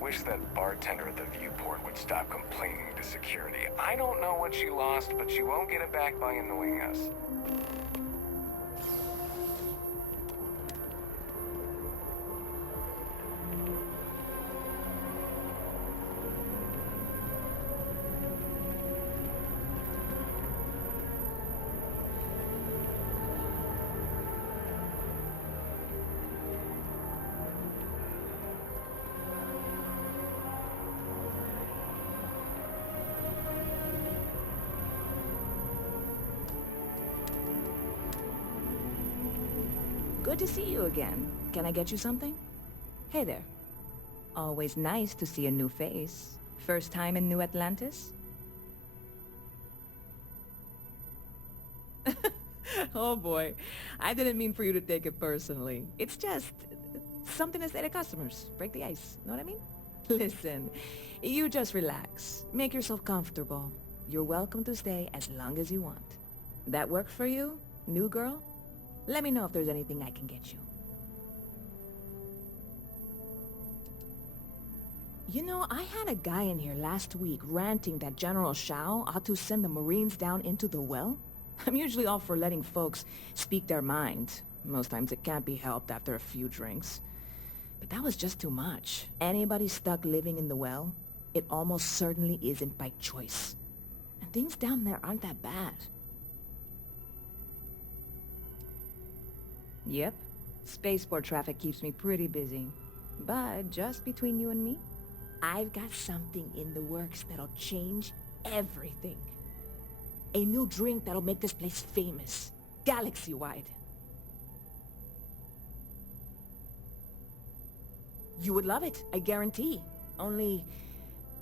Wish that bartender at the viewport would stop complaining to security. I don't know what she lost, but she won't get it back by annoying us. Good to see you again. Can I get you something? Hey there. Always nice to see a new face. First time in New Atlantis? Oh boy. I didn't mean for you to take it personally. It's just something to say to customers. Break the ice. Know what I mean? Listen, you just relax. Make yourself comfortable. You're welcome to stay as long as you want. That work for you, new girl? Let me know if there's anything I can get you. You know, I had a guy in here last week ranting that General Shao ought to send the Marines down into the well. I'm usually all for letting folks speak their mind. Most times it can't be helped after a few drinks. But that was just too much. Anybody stuck living in the well, it almost certainly isn't by choice. And things down there aren't that bad. Yep. Spaceport traffic keeps me pretty busy. But just between you and me, I've got something in the works that'll change everything. A new drink that'll make this place famous. Galaxy-wide. You would love it, I guarantee. Only,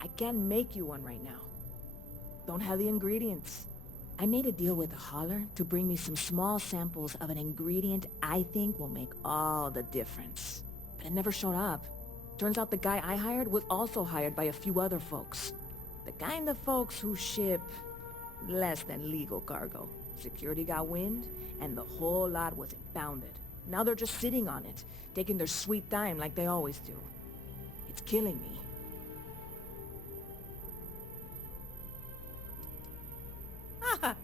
I can't make you one right now. Don't have the ingredients. I made a deal with a hauler to bring me some small samples of an ingredient I think will make all the difference. But it never showed up. Turns out the guy I hired was also hired by a few other folks. The kind of folks who ship less than legal cargo. Security got wind, and the whole lot was impounded. Now they're just sitting on it, taking their sweet time like they always do. It's killing me.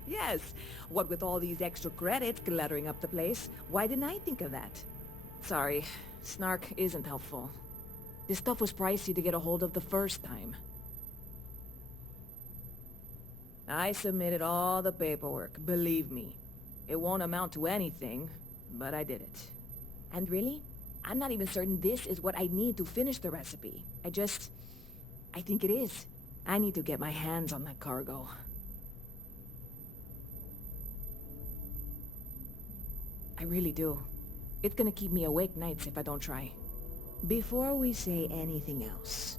Yes. What with all these extra credits cluttering up the place, why didn't I think of that? Sorry, snark isn't helpful. This stuff was pricey to get a hold of the first time. I submitted all the paperwork, believe me. It won't amount to anything, but I did it. And really, I'm not even certain this is what I need to finish the recipe. I think it is. I need to get my hands on that cargo. I really do. It's gonna keep me awake nights if I don't try. Before we say anything else,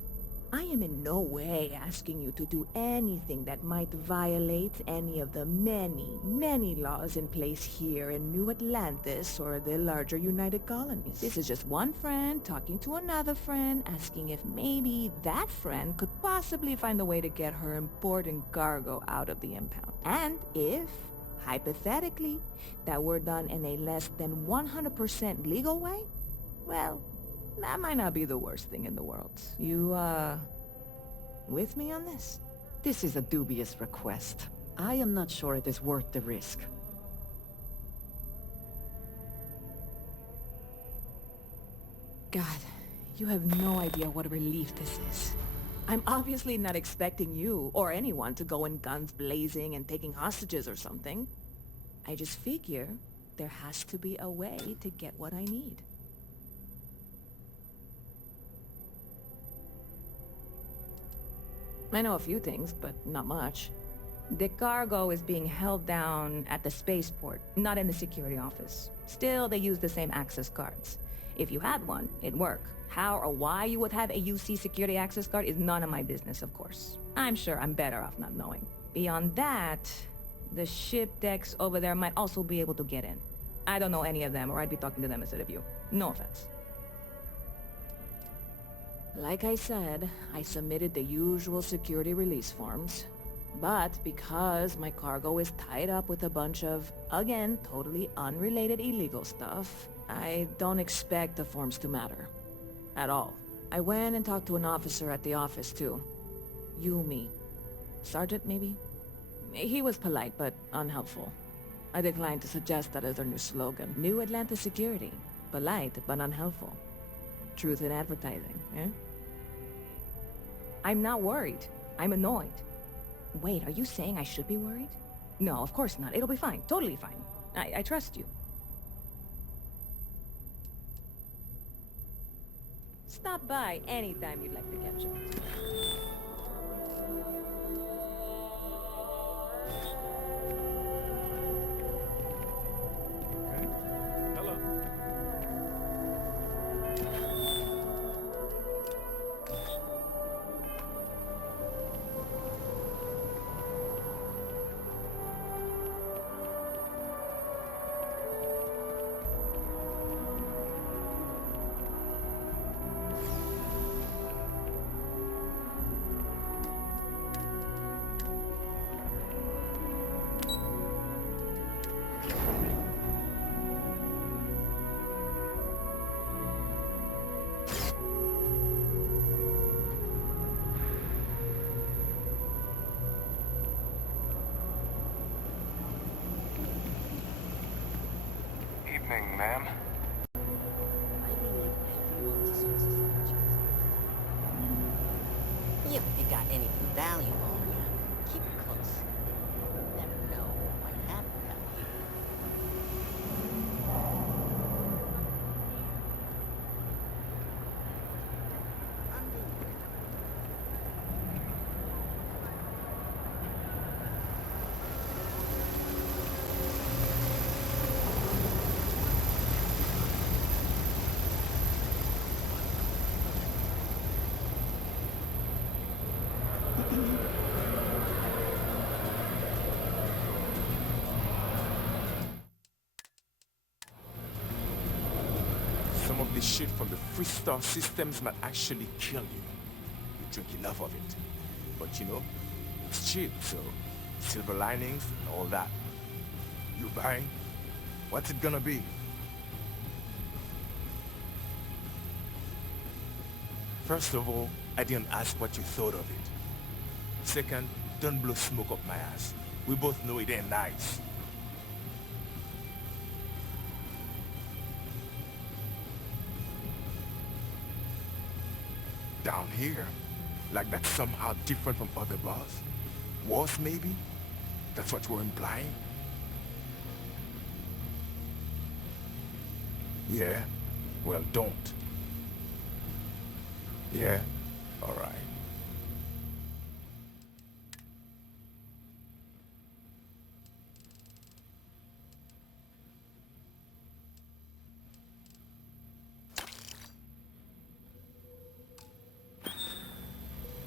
I am in no way asking you to do anything that might violate any of the many, many laws in place here in New Atlantis or the larger United Colonies. This is just one friend talking to another friend, asking if maybe that friend could possibly find a way to get her important cargo out of the impound. And if, hypothetically, that were done in a less than 100% legal way, well, that might not be the worst thing in the world. You, with me on this? This is a dubious request. I am not sure it is worth the risk. God, you have no idea what a relief this is. I'm obviously not expecting you or anyone to go in guns blazing and taking hostages or something. I just figure there has to be a way to get what I need. I know a few things, but not much. The cargo is being held down at the spaceport, not in the security office. Still, they use the same access cards. If you had one, it'd work. How or why you would have a UC security access card is none of my business, of course. I'm sure I'm better off not knowing. Beyond that, the ship decks over there might also be able to get in. I don't know any of them, or I'd be talking to them instead of you. No offense. Like I said, I submitted the usual security release forms. But because my cargo is tied up with a bunch of, again, totally unrelated illegal stuff, I don't expect the forms to matter. At all. I went and talked to an officer at the office, too. Yumi. Sergeant, maybe? He was polite, but unhelpful. I declined to suggest that as their new slogan. New Atlanta Security. Polite, but unhelpful. Truth in advertising, eh? I'm not worried. I'm annoyed. Wait, are you saying I should be worried? No, of course not. It'll be fine. Totally fine. I trust you. Stop by anytime you'd like to catch up. Hello. Evening, ma'am. If you got anything valuable on you, keep it close. You never know what might happen down here. Some of the shit from the freestyle systems might actually kill you. You drink enough of it. But you know, it's cheap, so silver linings and all that. You buying? What's it gonna be? First of all, I didn't ask what you thought of it. Second, don't blow smoke up my ass. We both know it ain't nice. Down here? Like that's somehow different from other bars? Worse, maybe? That's what you're implying? Yeah? Well, don't. Yeah? Alright.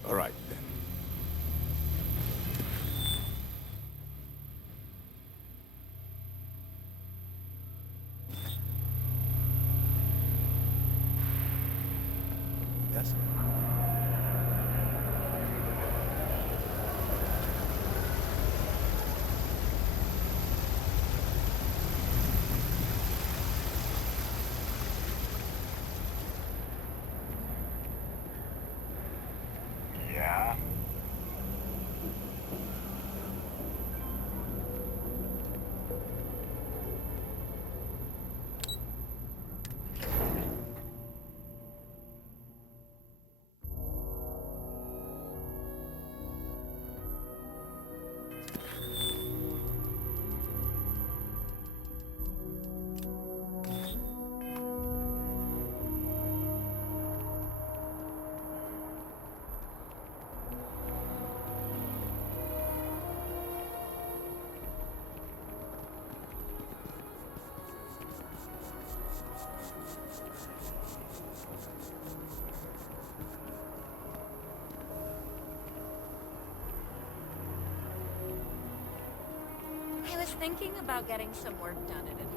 Alright then. Yes? Yeah? thinking about getting some work done at Enhance.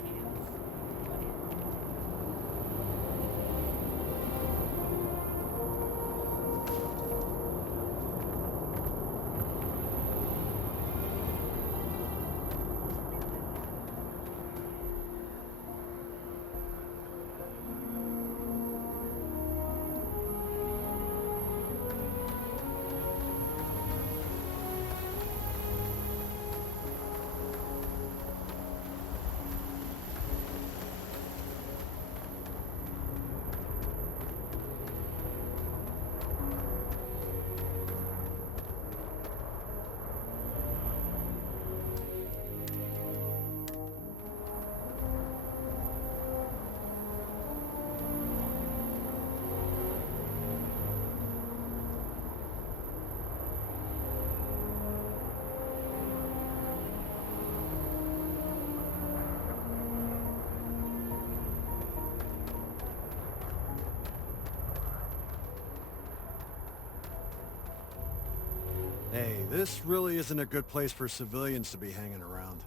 Hey, this really isn't a good place for civilians to be hanging around.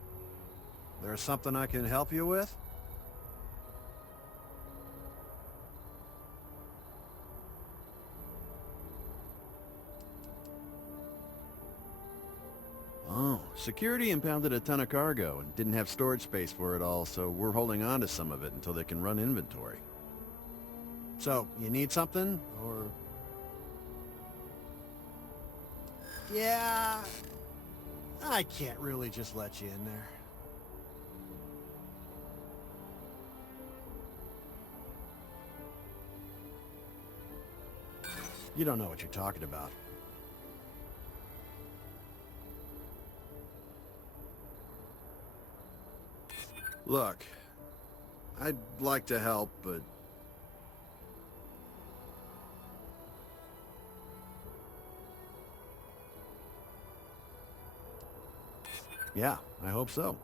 There's something I can help you with? Oh, security impounded a ton of cargo and didn't have storage space for it all, so we're holding on to some of it until they can run inventory. So, you need something, or...? Yeah, I can't really just let you in there. You don't know what you're talking about. Look, I'd like to help, but... yeah, I hope so.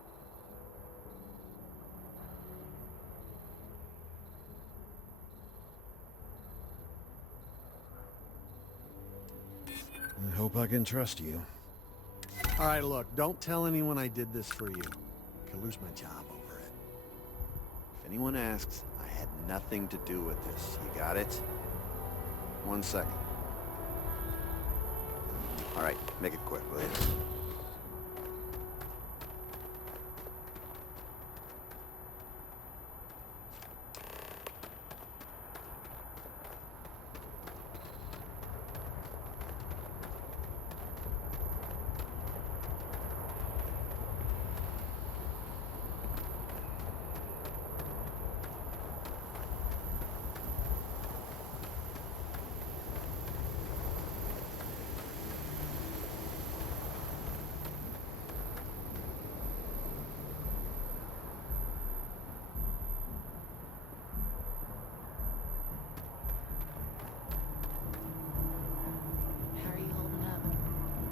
I hope I can trust you. All right, look, don't tell anyone I did this for you. I could lose my job over it. If anyone asks, I had nothing to do with this. You got it? 1 second. All right, make it quick, will you?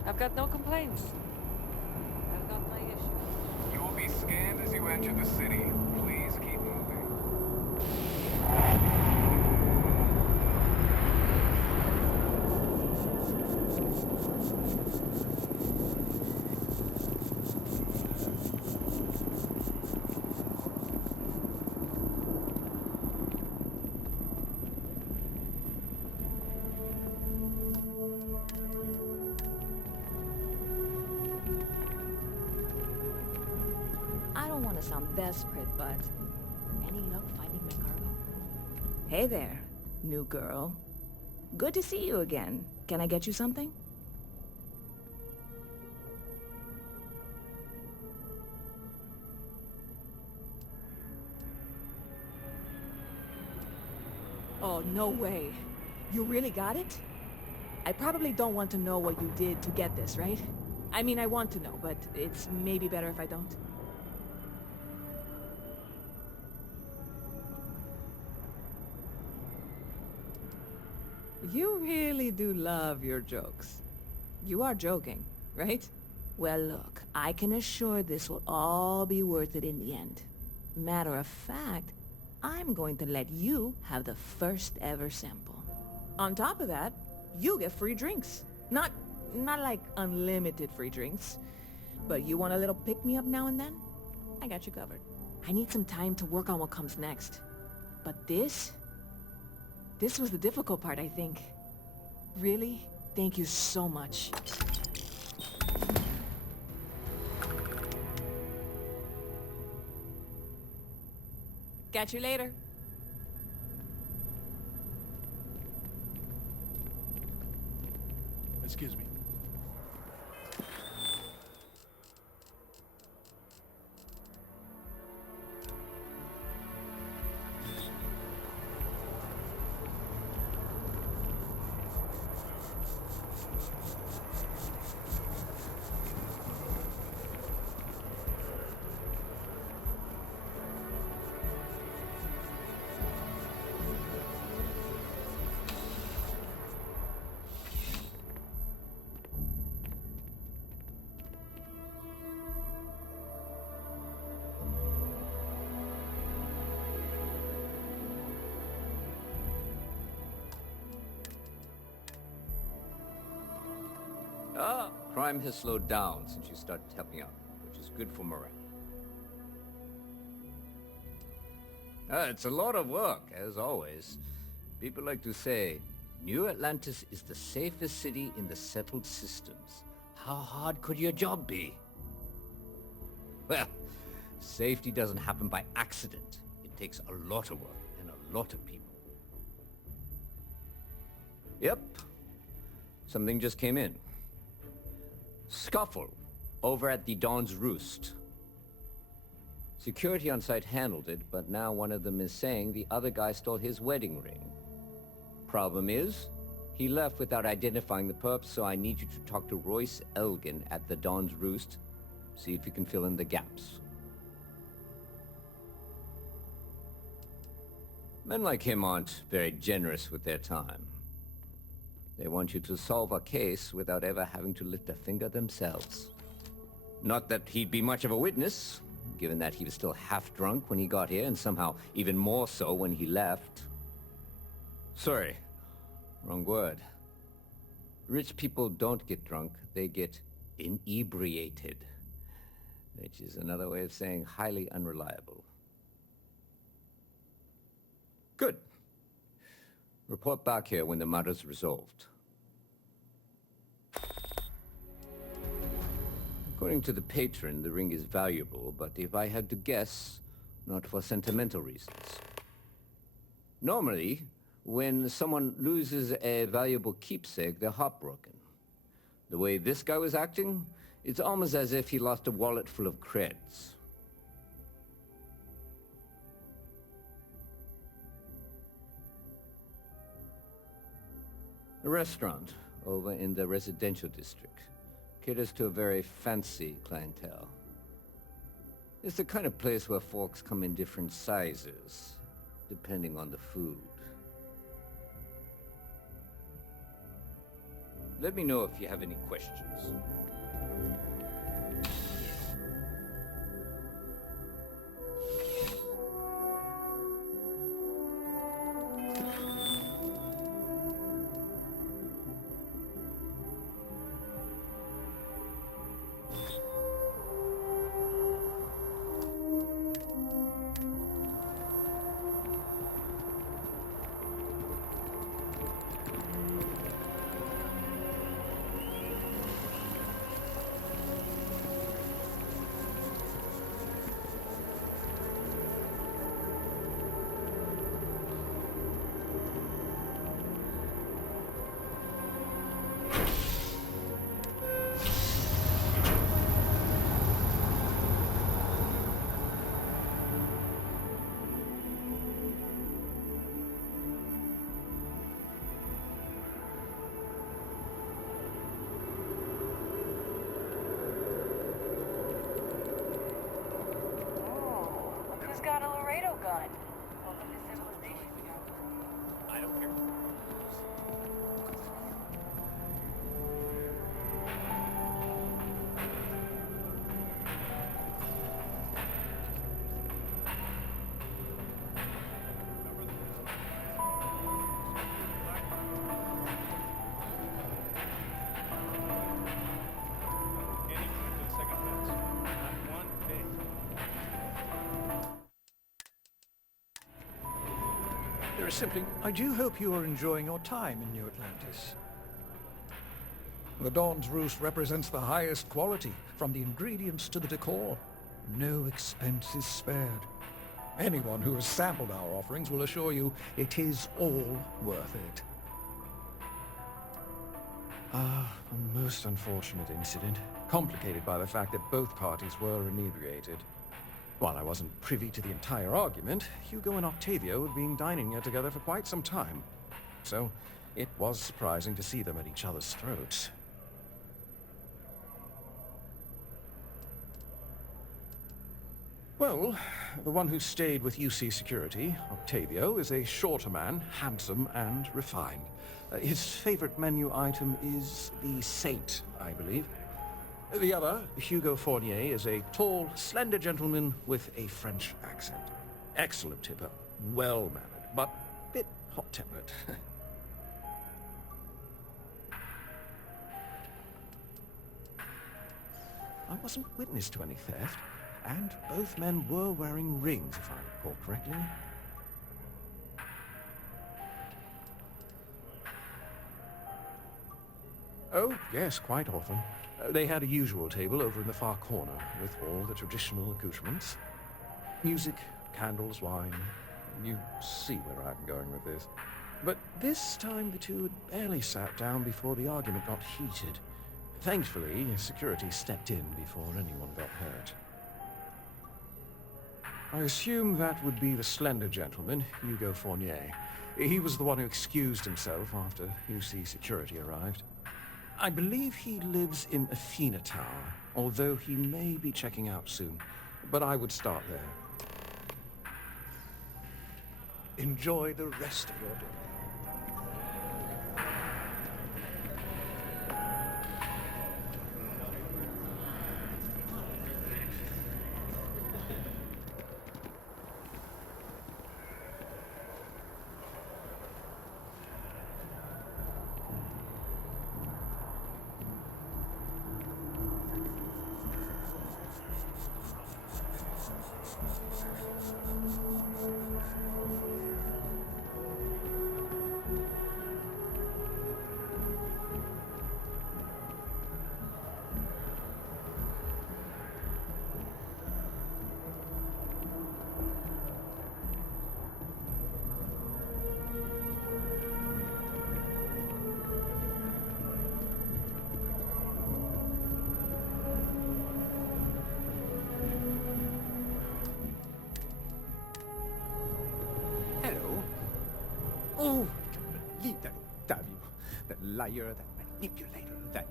I've got no complaints. I've got my issues. You will be scanned as you enter the city. Please keep moving. I don't want to sound desperate, but any luck finding my cargo? Hey there, new girl. Good to see you again. Can I get you something? Oh, no way. You really got it? I probably don't want to know what you did to get this, right? I mean, I want to know, but it's maybe better if I don't. You really do love your jokes. You are joking, right? Well, look, I can assure this will all be worth it in the end. Matter of fact, I'm going to let you have the first ever sample. On top of that, you get free drinks. Not like unlimited free drinks, But you want a little pick-me-up now and then? I got you covered. I need some time to work on what comes next. But this was the difficult part, I think. Really? Thank you so much. Catch you later. Excuse me. Crime has slowed down since you started helping out, which is good for morale. It's a lot of work, as always. People like to say, New Atlantis is the safest city in the settled systems. How hard could your job be? Well, safety doesn't happen by accident. It takes a lot of work and a lot of people. Yep. Something just came in. Scuffle over at the Dawn's Roost. Security on site handled it, but now one of them is saying the other guy stole his wedding ring. Problem is, he left without identifying the perp, so I need you to talk to Royce Elgin at the Dawn's Roost. See if you can fill in the gaps. Men like him aren't very generous with their time. They want you to solve a case without ever having to lift a finger themselves. Not that he'd be much of a witness, given that he was still half drunk when he got here, and somehow even more so when he left. Sorry, wrong word. Rich people don't get drunk, they get inebriated. Which is another way of saying highly unreliable. Good. Report back here when the matter's resolved. According to the patron, the ring is valuable, but if I had to guess, not for sentimental reasons. Normally, when someone loses a valuable keepsake, they're heartbroken. The way this guy was acting, it's almost as if he lost a wallet full of creds. A restaurant over in the residential district caters to a very fancy clientele. It's the kind of place where forks come in different sizes, depending on the food. Let me know if you have any questions. Simply, I do hope you are enjoying your time in New Atlantis. The Dawn's Roost represents the highest quality, from the ingredients to the decor. No expense is spared. Anyone who has sampled our offerings will assure you it is all worth it. A most unfortunate incident, complicated by the fact that both parties were inebriated. While I wasn't privy to the entire argument, Hugo and Octavio had been dining here together for quite some time. So, it was surprising to see them at each other's throats. Well, the one who stayed with UC Security, Octavio, is a shorter man, handsome and refined. His favorite menu item is the Saint, I believe. The other, Hugo Fournier, is a tall, slender gentleman with a French accent. Excellent tipper, well-mannered, but a bit hot-tempered. I wasn't witness to any theft, and both men were wearing rings, if I recall correctly. Oh, yes, quite often. They had a usual table over in the far corner, with all the traditional accoutrements. Music, candles, wine. You see where I'm going with this. But this time the two had barely sat down before the argument got heated. Thankfully, security stepped in before anyone got hurt. I assume that would be the slender gentleman, Hugo Fournier. He was the one who excused himself after UC Security arrived. I believe he lives in Athena Tower, although he may be checking out soon. But I would start there. Enjoy the rest of your day. Oh, I can't believe that Octavio, that liar, that manipulator, that...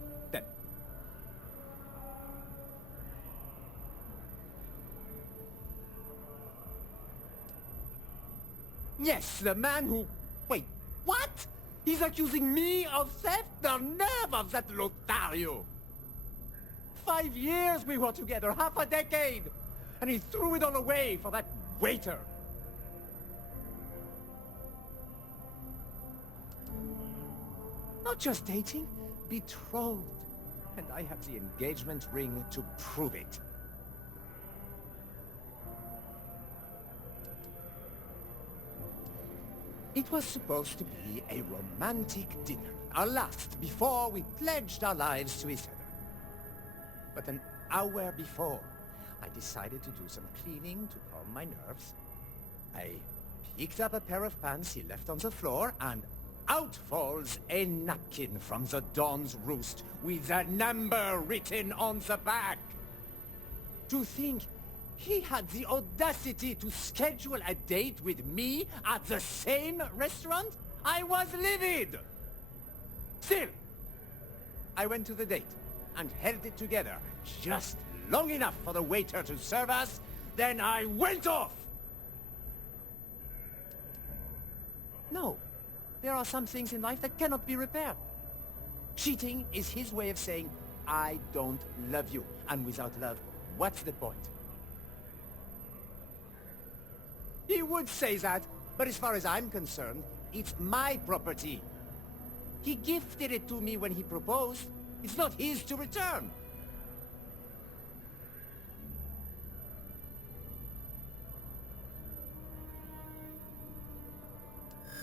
Yes, the man who... Wait, what? He's accusing me of theft? The nerve of that Lothario! 5 years we were together, half a decade! And he threw it all away for that waiter! Not just dating, betrothed. And I have the engagement ring to prove it. It was supposed to be a romantic dinner, our last, before we pledged our lives to each other. But an hour before, I decided to do some cleaning to calm my nerves. I picked up a pair of pants he left on the floor, and out falls a napkin from the Dawn's Roost with a number written on the back. To think he had the audacity to schedule a date with me at the same restaurant? I was livid! Still, I went to the date and held it together just long enough for the waiter to serve us, then I went off! No. There are some things in life that cannot be repaired. Cheating is his way of saying, I don't love you. And without love, what's the point? He would say that, but as far as I'm concerned, it's my property. He gifted it to me when he proposed. It's not his to return.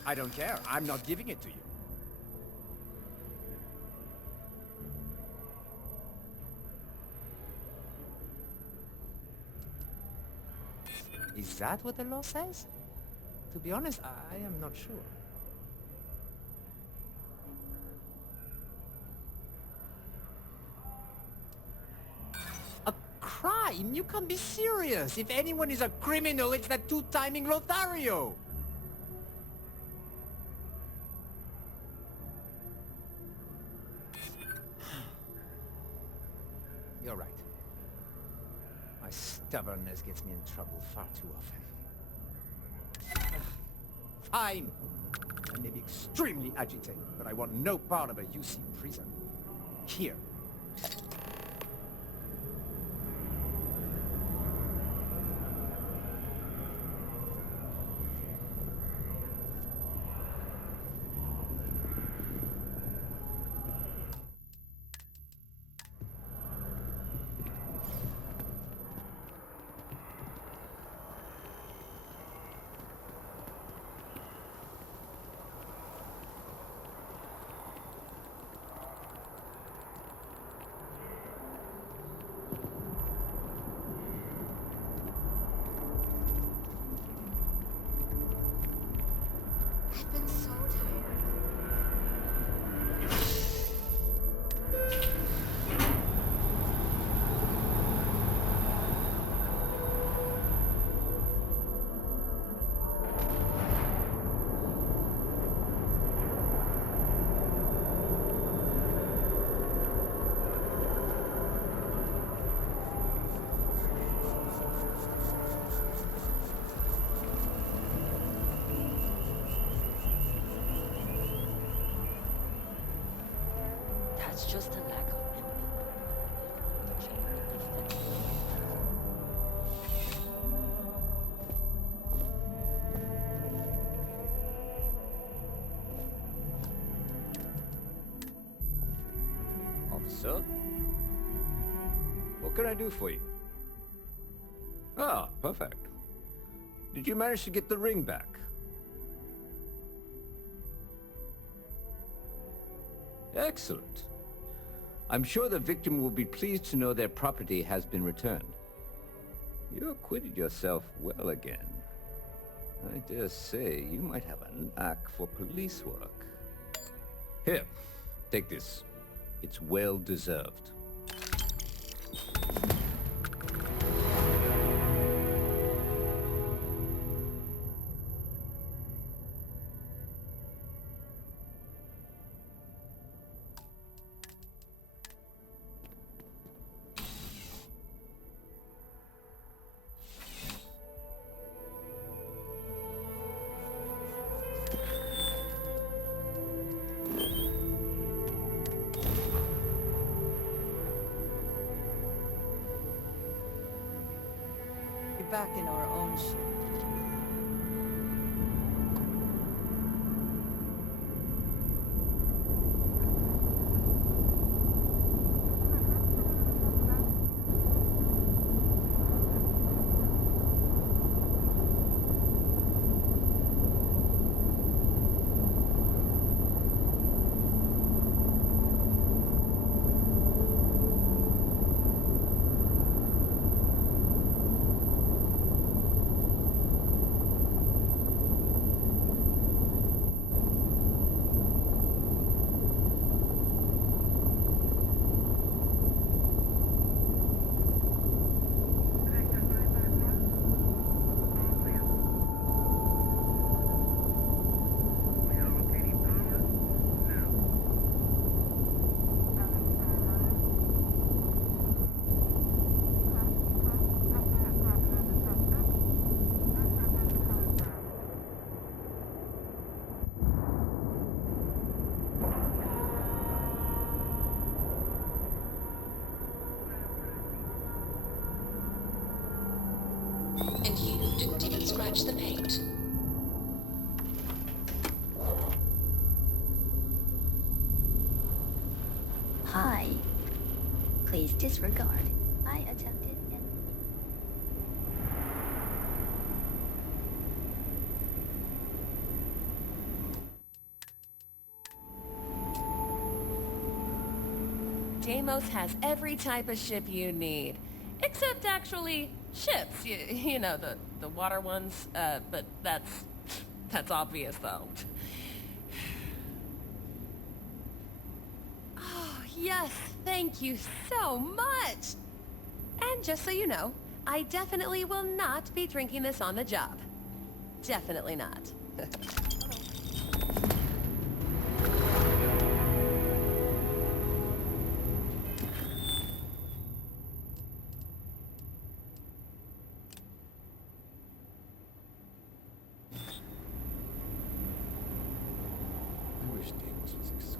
I don't care. I'm not giving it to you. Is that what the law says? To be honest, I am not sure. A crime? You can't be serious. If anyone is a criminal, it's that two-timing Lothario. You're right. My stubbornness gets me in trouble far too often. Fine. I may be extremely agitated, but I want no part of a UC prison. Here. I've been so tired. That's just a lack of Officer? What can I do for you? Ah, perfect. Did you manage to get the ring back? Excellent. I'm sure the victim will be pleased to know their property has been returned. You acquitted yourself well again. I dare say you might have a knack for police work. Here, take this. It's well deserved. Back in our own ship. And you didn't even scratch the paint. Hi. Please disregard. I attempted Deimos has every type of ship you need. Except actually ships, you know, the water ones, but that's obvious though. Oh, yes, thank you so much! And just so you know, I definitely will not be drinking this on the job. Definitely not. I wish Deimos was exclusive.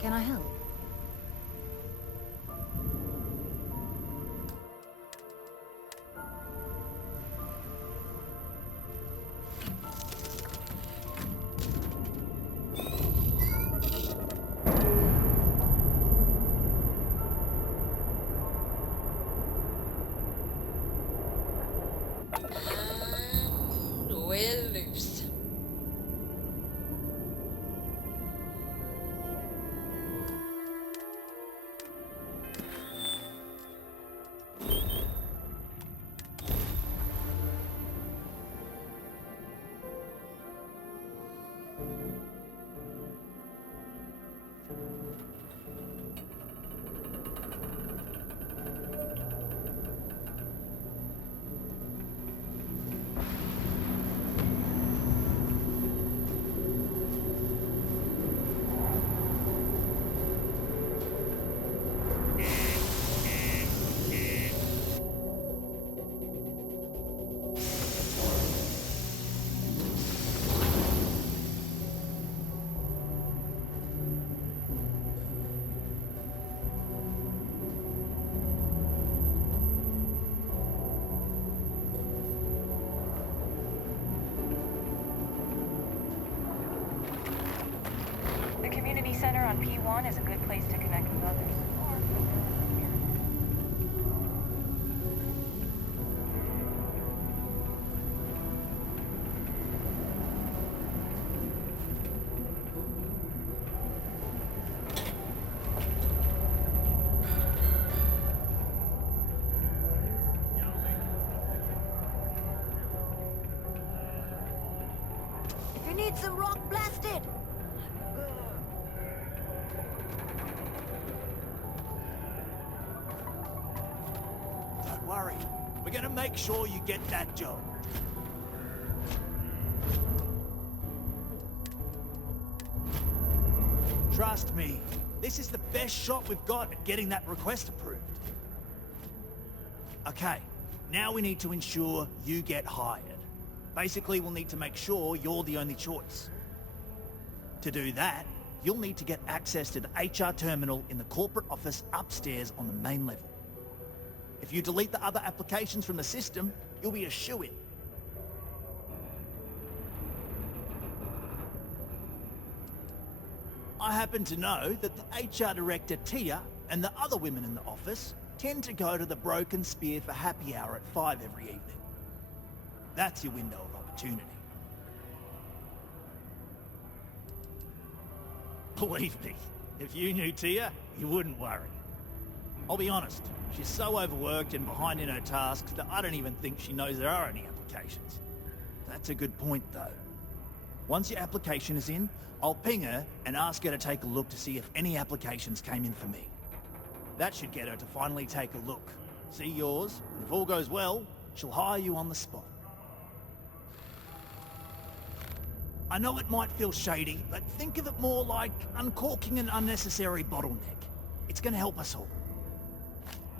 Can I help? We're loose. The community center on P1 is a good place to connect with others. If you need some rock blasted! Don't worry. We're gonna make sure you get that job. Trust me, this is the best shot we've got at getting that request approved. Okay, now we need to ensure you get hired. Basically, we'll need to make sure you're the only choice. To do that, you'll need to get access to the HR terminal in the corporate office upstairs on the main level. If you delete the other applications from the system, you'll be a shoo-in. I happen to know that the HR director, Tia, and the other women in the office tend to go to the Broken Spear for happy hour at 5 every evening. That's your window of opportunity. Believe me, if you knew Tia, you wouldn't worry. I'll be honest, she's so overworked and behind in her tasks that I don't even think she knows there are any applications. That's a good point, though. Once your application is in, I'll ping her and ask her to take a look to see if any applications came in for me. That should get her to finally take a look, see yours, and if all goes well, she'll hire you on the spot. I know it might feel shady, but think of it more like uncorking an unnecessary bottleneck. It's gonna help us all.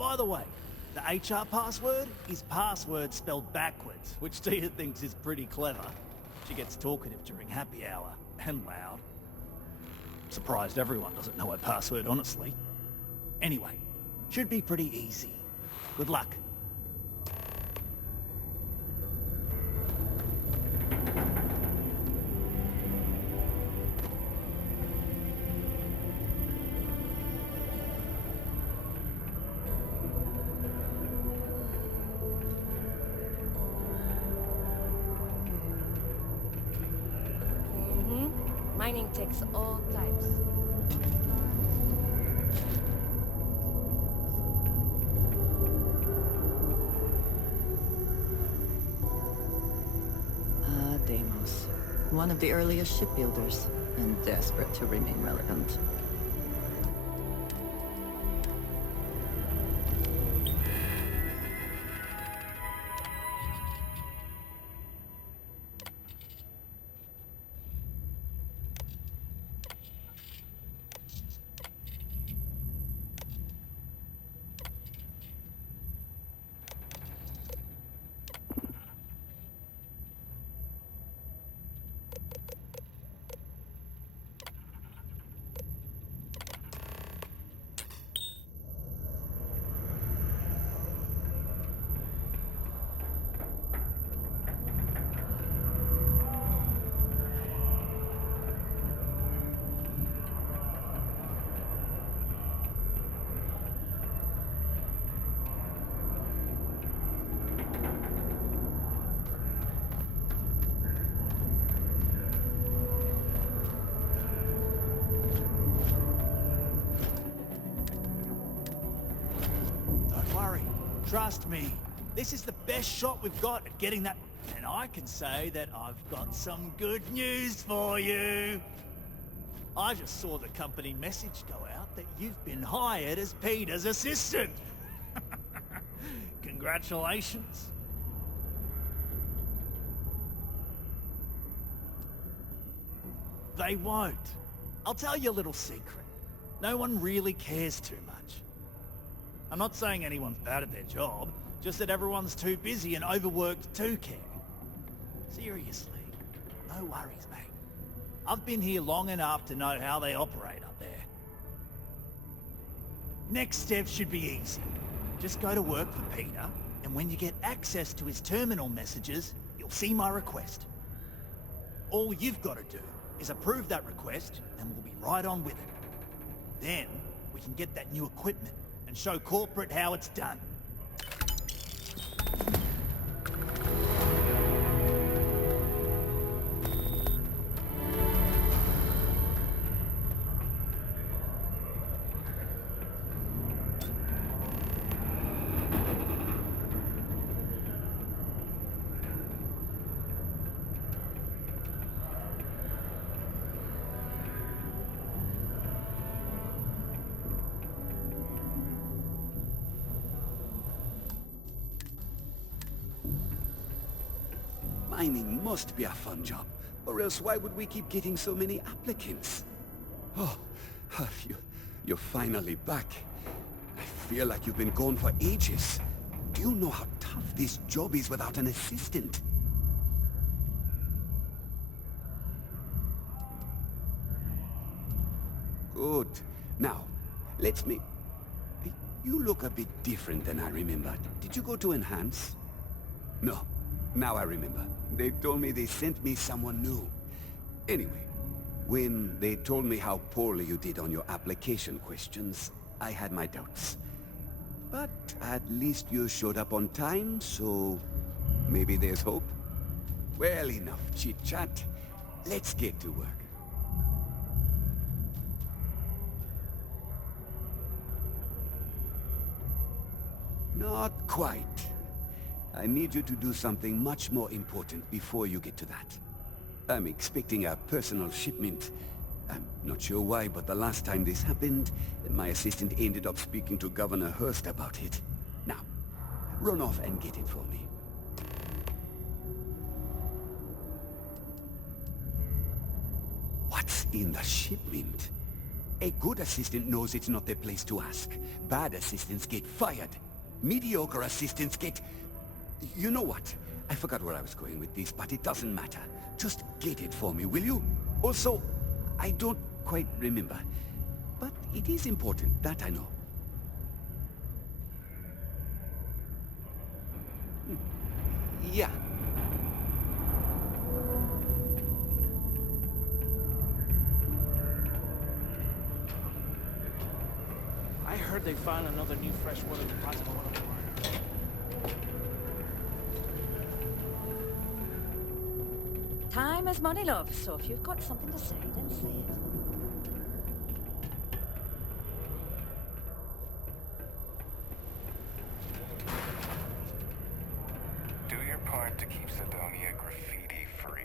By the way, the HR password is password spelled backwards, which Tia thinks is pretty clever. She gets talkative during happy hour, and loud. Surprised everyone doesn't know her password, honestly. Anyway, should be pretty easy. Good luck. Mining takes all types. Deimos. One of the earliest shipbuilders, and desperate to remain relevant. Trust me, this is the best shot we've got at getting that... And I can say that I've got some good news for you. I just saw the company message go out that you've been hired as Peter's assistant. Congratulations. They won't. I'll tell you a little secret. No one really cares too much. I'm not saying anyone's bad at their job, just that everyone's too busy and overworked to care. Seriously, no worries, mate. I've been here long enough to know how they operate up there. Next step should be easy. Just go to work for Peter, and when you get access to his terminal messages, you'll see my request. All you've got to do is approve that request, and we'll be right on with it. Then, we can get that new equipment and show corporate how it's done. Mining must be a fun job, or else why would we keep getting so many applicants? Oh, you're finally back. I feel like you've been gone for ages. Do you know how tough this job is without an assistant? Good. Now, let's make... You look a bit different than I remembered. Did you go to Enhance? No. Now I remember. They told me they sent me someone new. Anyway, when they told me how poorly you did on your application questions, I had my doubts. But at least you showed up on time, so maybe there's hope. Well, enough chit-chat. Let's get to work. Not quite. I need you to do something much more important before you get to that. I'm expecting a personal shipment. I'm not sure why, but the last time this happened, my assistant ended up speaking to Governor Hurst about it. Now, run off and get it for me. What's in the shipment? A good assistant knows it's not their place to ask. Bad assistants get fired. Mediocre assistants get... You know what? I forgot where I was going with this, but it doesn't matter. Just get it for me, will you? Also, I don't quite remember. But it is important, that I know. Yeah. I heard they found another new freshwater deposit on one of the miners. Time is money, love, so if you've got something to say, then say it. Do your part to keep Sidonia graffiti-free.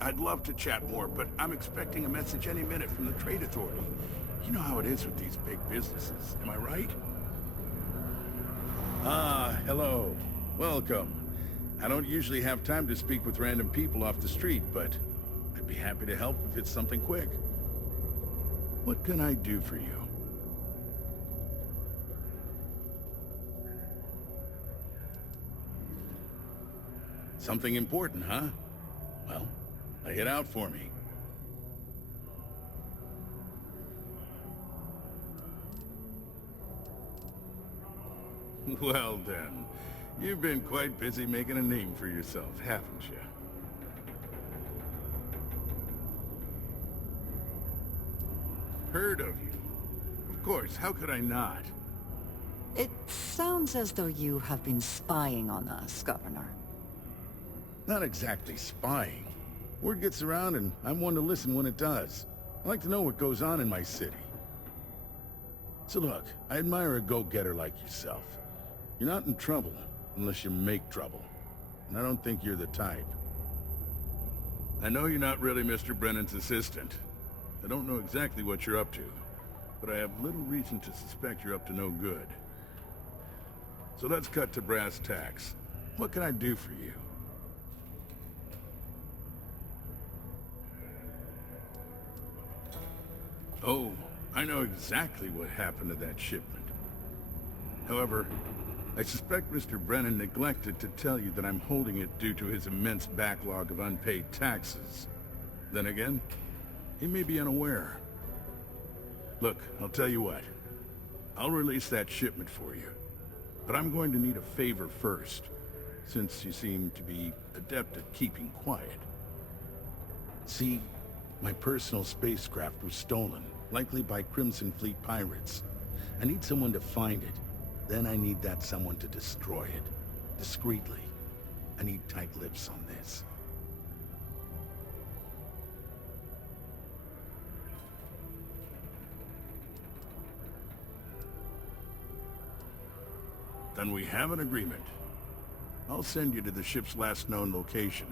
I'd love to chat more, but I'm expecting a message any minute from the Trade Authority. You know how it is with these big businesses, am I right? Ah, hello. Welcome. I don't usually have time to speak with random people off the street, but I'd be happy to help if it's something quick. What can I do for you? Something important, huh? Well, lay it out for me. Well then, you've been quite busy making a name for yourself, haven't you? Heard of you. Of course, how could I not? It sounds as though you have been spying on us, Governor. Not exactly spying. Word gets around and I'm one to listen when it does. I like to know what goes on in my city. So look, I admire a go-getter like yourself. You're not in trouble unless you make trouble. And I don't think you're the type. I know you're not really Mr. Brennan's assistant. I don't know exactly what you're up to, but I have little reason to suspect you're up to no good. So let's cut to brass tacks. What can I do for you? Oh, I know exactly what happened to that shipment. However, I suspect Mr. Brennan neglected to tell you that I'm holding it due to his immense backlog of unpaid taxes. Then again, he may be unaware. Look, I'll tell you what. I'll release that shipment for you. But I'm going to need a favor first, since you seem to be adept at keeping quiet. See, my personal spacecraft was stolen, likely by Crimson Fleet pirates. I need someone to find it. Then I need that someone to destroy it. Discreetly. I need tight lips on this. Then we have an agreement. I'll send you to the ship's last known location.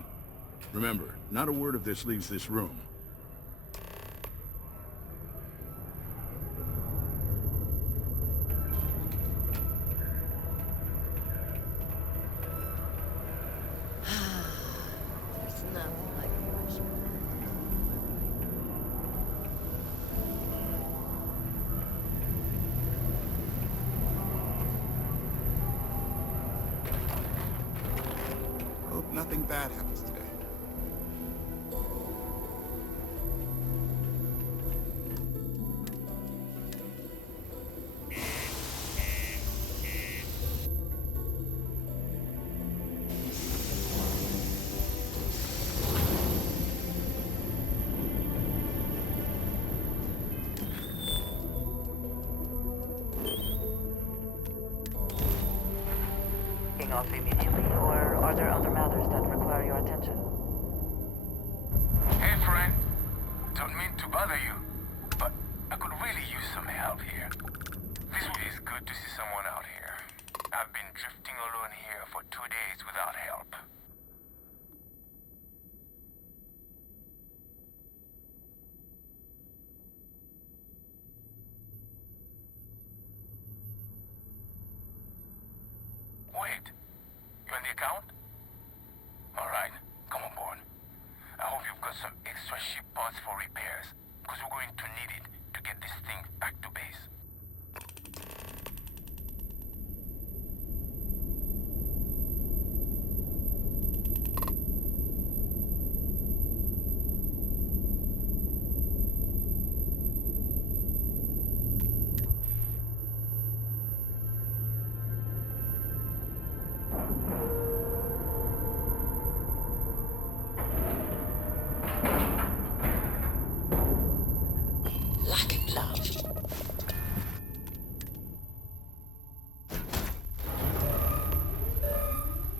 Remember, not a word of this leaves this room. There's nothing like fresh water. Hope nothing bad happens today. Off immediately, or are there other matters that require your attention? Hey, friend. Don't mean to bother you, but I could really use some help here. This is good to see someone out here. I've been drifting alone here for 2 days without help. Wait, you're in the account? Alright, come on board. I hope you've got some extra ship parts for repairs, because we're going to need it to get this thing back to base.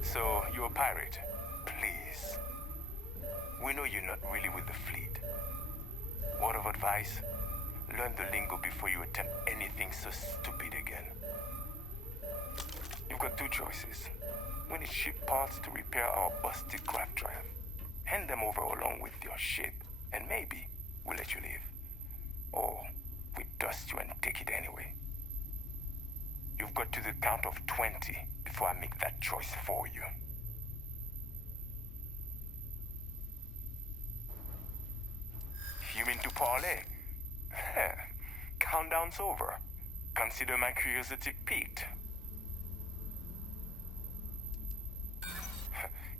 So, you're a pirate. Please. We know you're not really with the fleet. Word of advice? Learn the lingo before you attempt anything so stupid again. You've got two choices. We need ship parts to repair our busted craft drive. Hand them over along with your ship, and maybe we'll let you leave. Or we dust you and take it anyway. You've got to the count of 20 before I make that choice for you. You mean to parlay? Countdown's over. Consider my curiosity piqued.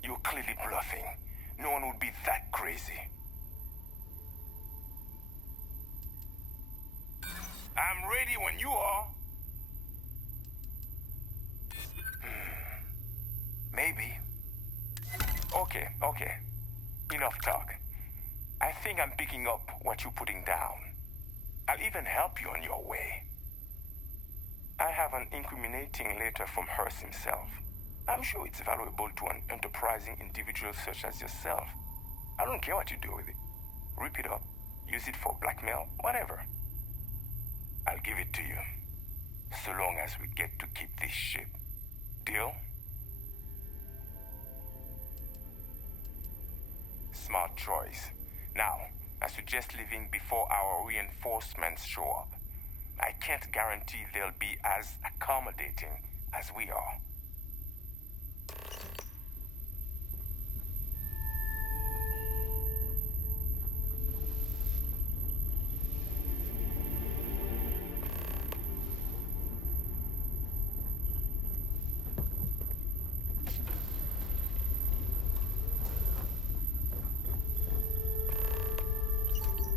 You're clearly bluffing. No one would be that crazy. I'm ready when you are. Maybe. Okay. Enough talk. I think I'm picking up what you're putting down. I'll even help you on your way. I have an incriminating letter from Hearst himself. I'm sure it's valuable to an enterprising individual such as yourself. I don't care what you do with it. Rip it up, use it for blackmail, whatever. I'll give it to you. So long as we get to keep this ship. Deal? Smart choice. Now, I suggest leaving before our reinforcements show up. I can't guarantee they'll be as accommodating as we are.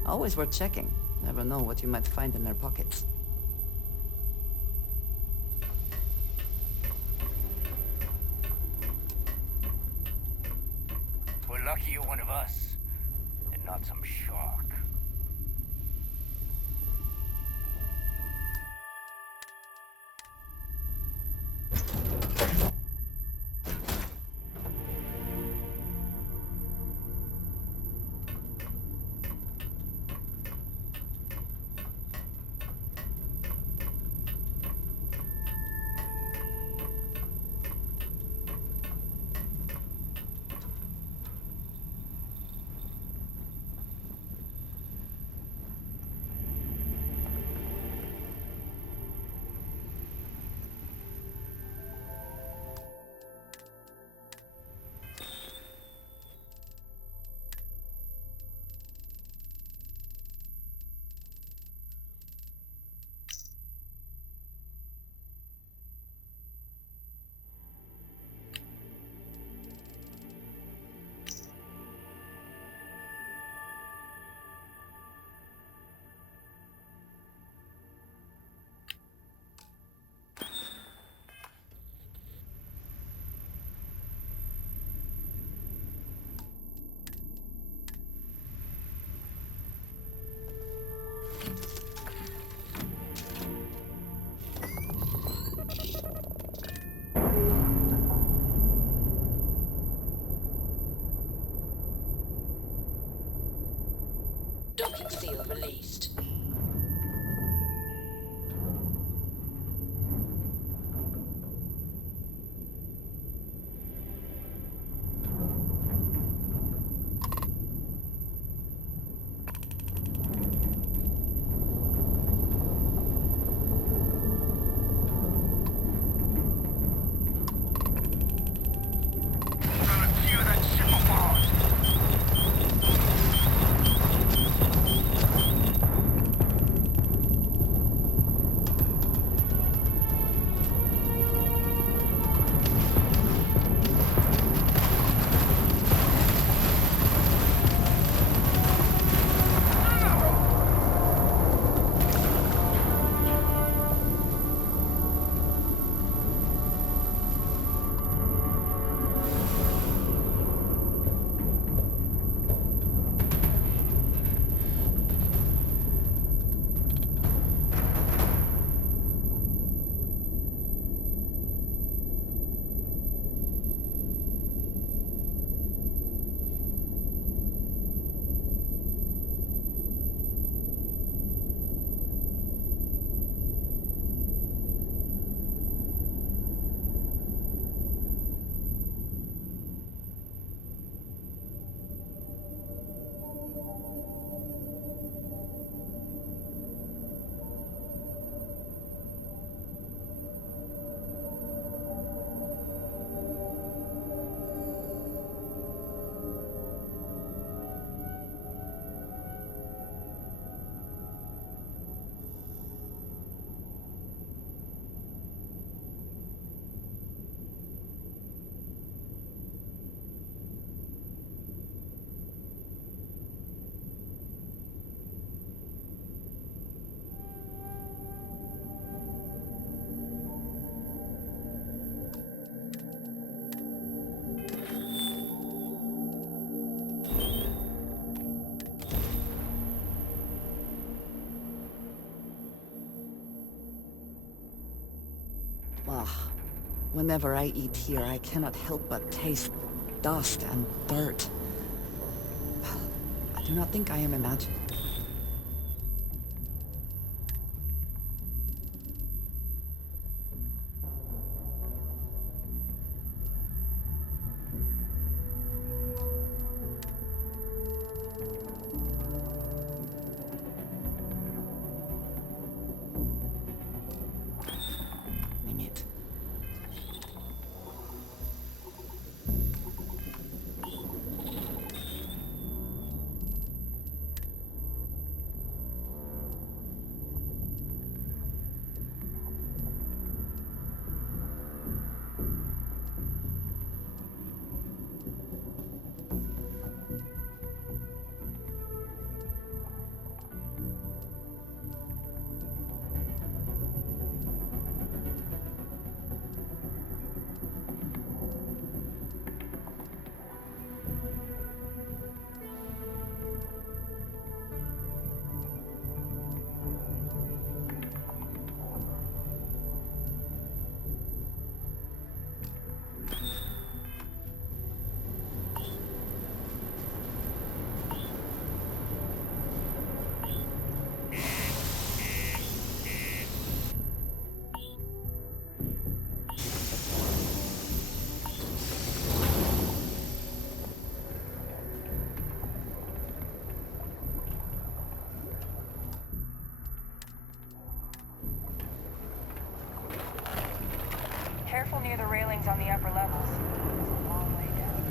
Always worth checking. Never know what you might find in their pockets. We're lucky you're one of us, and not some shark. Docking seal released. Ugh. Whenever I eat here, I cannot help but taste dust and dirt. I do not think I am imagining. Careful near the railings on the upper levels. It's a long way down.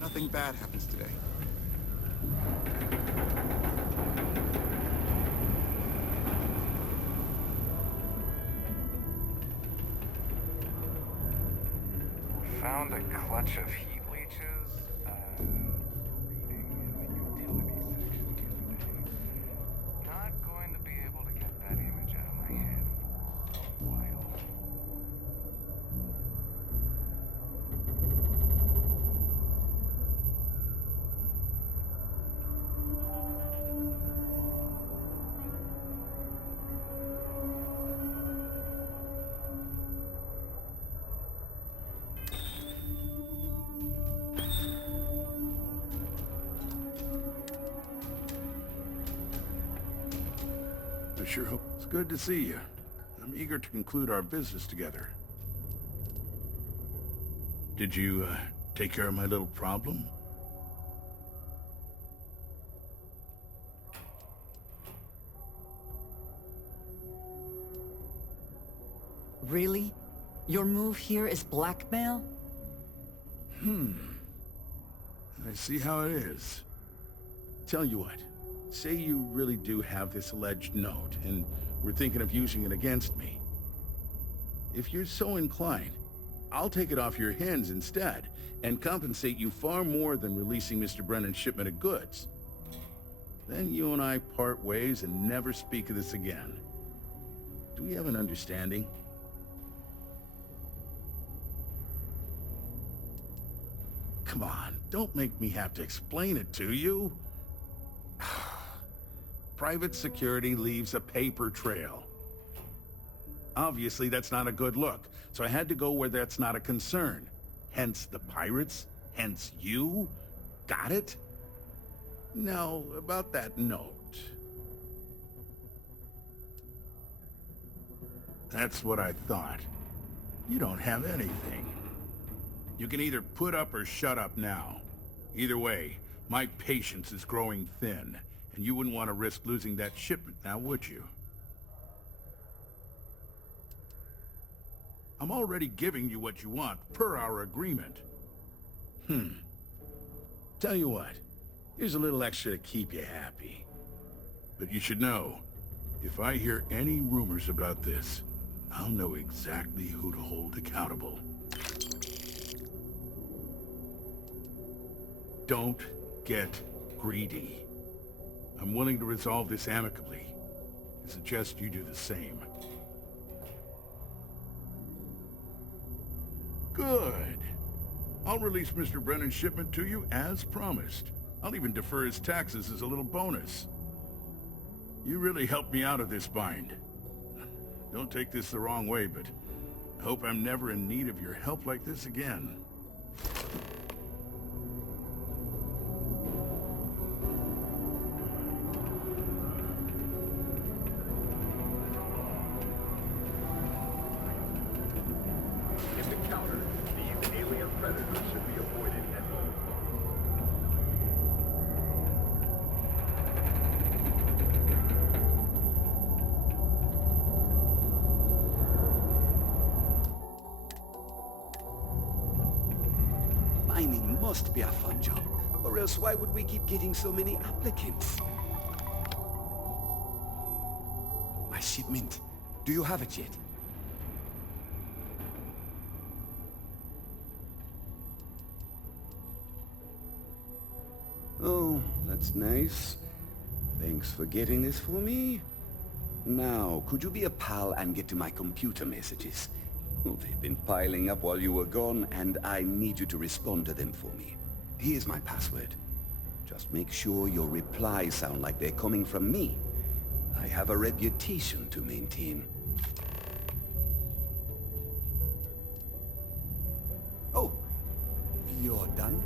Nothing bad happens today. Found a clutch of heat leeches. Not going to be able to get that image out of my head for a while. I sure hope it's good to see you. I'm eager to conclude our business together. Did you, take care of my little problem? Really? Your move here is blackmail? I see how it is. Tell you what, say you really do have this alleged note, and we're thinking of using it against me. If you're so inclined, I'll take it off your hands instead, and compensate you far more than releasing Mr. Brennan's shipment of goods. Then you and I part ways and never speak of this again. Do we have an understanding? Come on, don't make me have to explain it to you. Private security leaves a paper trail. Obviously, that's not a good look, so I had to go where that's not a concern. Hence the pirates, hence you. Got it? Now, about that note. That's what I thought. You don't have anything. You can either put up or shut up now. Either way, my patience is growing thin, and you wouldn't want to risk losing that shipment now, would you? I'm already giving you what you want, per our agreement. Tell you what, here's a little extra to keep you happy. But you should know, if I hear any rumors about this, I'll know exactly who to hold accountable. Don't get greedy. I'm willing to resolve this amicably. I suggest you do the same. Good. I'll release Mr. Brennan's shipment to you as promised. I'll even defer his taxes as a little bonus. You really helped me out of this bind. Don't take this the wrong way, but I hope I'm never in need of your help like this again. Mining must be a fun job, or else why would we keep getting so many applicants? My shipment. Do you have it yet? Oh, that's nice. Thanks for getting this for me. Now, could you be a pal and get to my computer messages? Well, they've been piling up while you were gone, and I need you to respond to them for me. Here's my password. Just make sure your replies sound like they're coming from me. I have a reputation to maintain. Oh, you're done?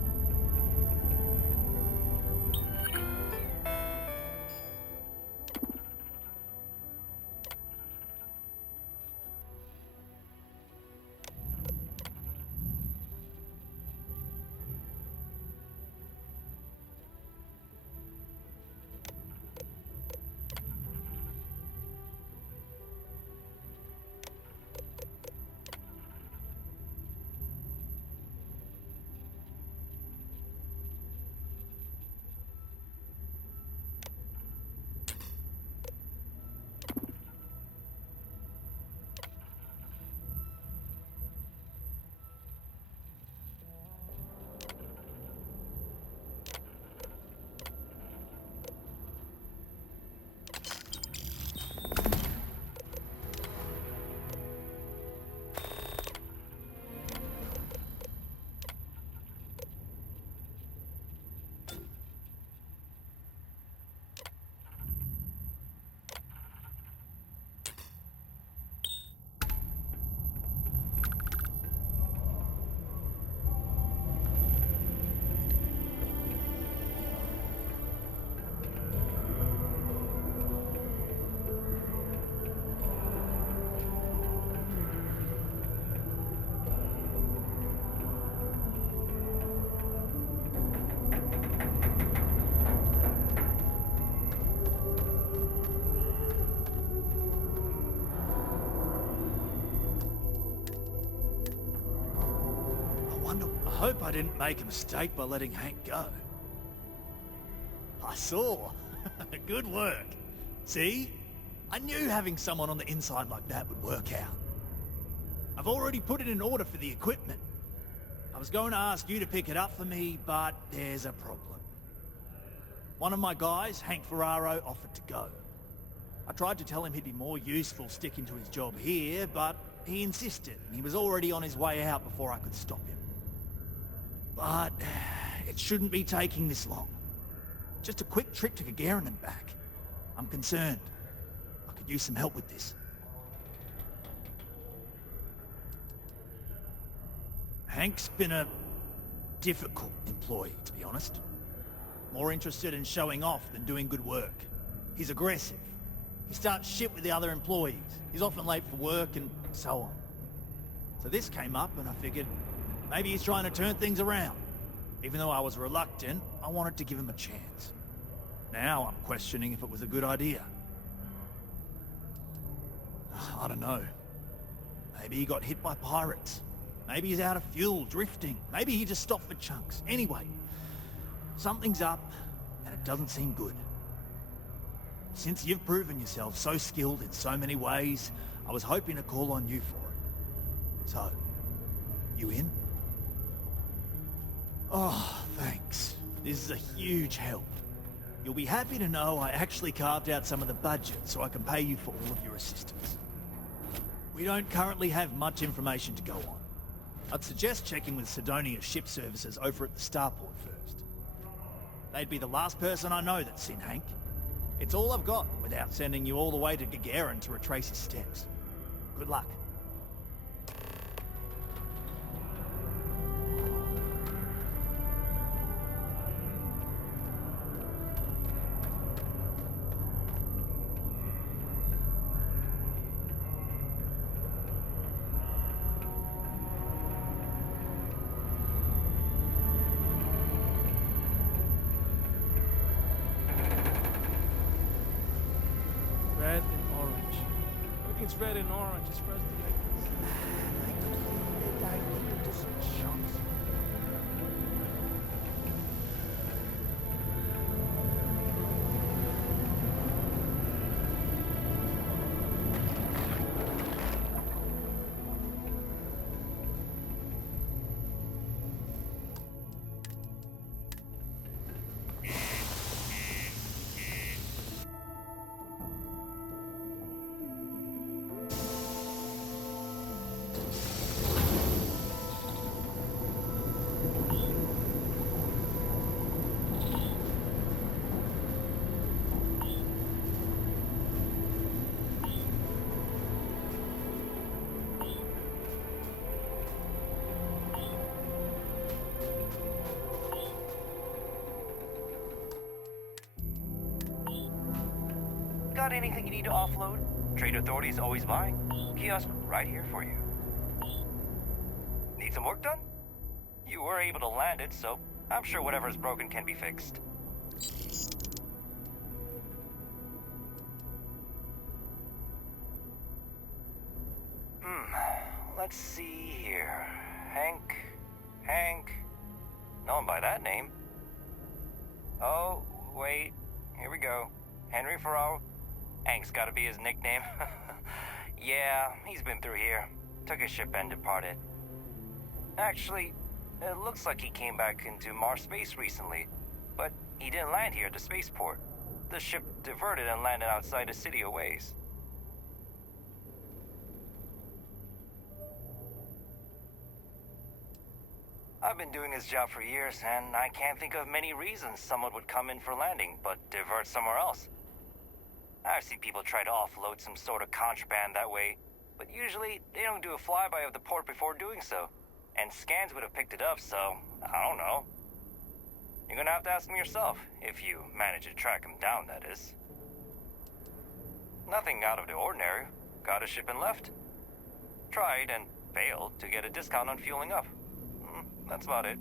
I hope I didn't make a mistake by letting Hank go. I saw. Good work. See? I knew having someone on the inside like that would work out. I've already put it in order for the equipment. I was going to ask you to pick it up for me, but there's a problem. One of my guys, Hank Ferraro, offered to go. I tried to tell him he'd be more useful sticking to his job here, but he insisted, and he was already on his way out before I could stop him. But it shouldn't be taking this long. Just a quick trip to Gagarin and back. I'm concerned. I could use some help with this. Hank's been a difficult employee, to be honest. More interested in showing off than doing good work. He's aggressive. He starts shit with the other employees. He's often late for work and so on. So this came up and I figured maybe he's trying to turn things around. Even though I was reluctant, I wanted to give him a chance. Now I'm questioning if it was a good idea. I don't know. Maybe he got hit by pirates. Maybe he's out of fuel, drifting. Maybe he just stopped for chunks. Anyway, something's up, and it doesn't seem good. Since you've proven yourself so skilled in so many ways, I was hoping to call on you for it. So, you in? Oh, thanks. This is a huge help. You'll be happy to know I actually carved out some of the budget so I can pay you for all of your assistance. We don't currently have much information to go on. I'd suggest checking with Sidonia's ship services over at the starport first. They'd be the last person I know that's seen Hank. It's all I've got without sending you all the way to Gagarin to retrace his steps. Good luck. Red and orange. Look, it's red and orange. It's press the Got anything you need to offload? Trade Authority's always buying. Kiosk right here for you. Need some work done? You were able to land it, so I'm sure whatever's broken can be fixed. Let's see here. Hank. Known by that name. Oh, wait. Here we go. Henry Farrow. Hank's gotta be his nickname. Yeah, he's been through here. Took his ship and departed. Actually, it looks like he came back into Mars space recently, but he didn't land here at the spaceport. The ship diverted and landed outside the city a ways. I've been doing this job for years, and I can't think of many reasons someone would come in for landing, but divert somewhere else. I've seen people try to offload some sort of contraband that way, but usually they don't do a flyby of the port before doing so. And scans would have picked it up, so I don't know. You're gonna have to ask them yourself, if you manage to track him down, that is. Nothing out of the ordinary. Got a ship and left. Tried and failed to get a discount on fueling up. That's about it.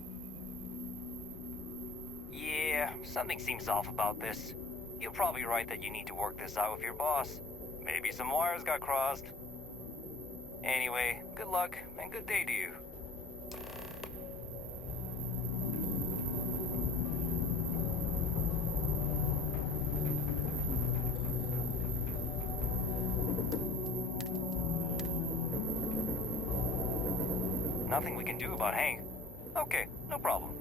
Yeah, something seems off about this. You're probably right that you need to work this out with your boss. Maybe some wires got crossed. Anyway, good luck and good day to you. Nothing we can do about Hank. Okay, no problem.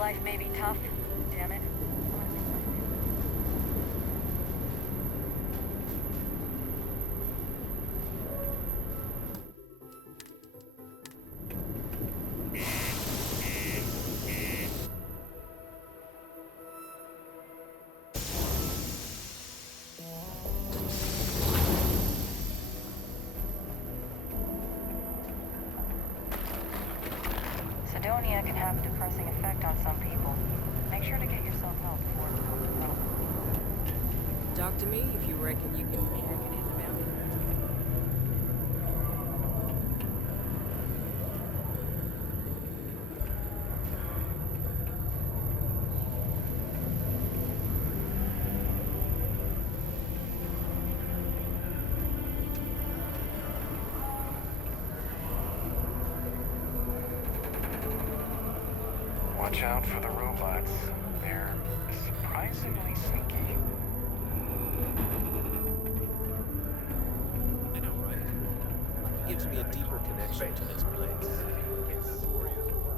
life may be tough, damn it. Sidonia can have a depressing effect on some people. Make sure to get yourself help before it becomes a problem. Talk to me if you reckon you can hack it in about it. Watch out for the robots. They're surprisingly sneaky. I know, right? Gives me a deeper connection to this place.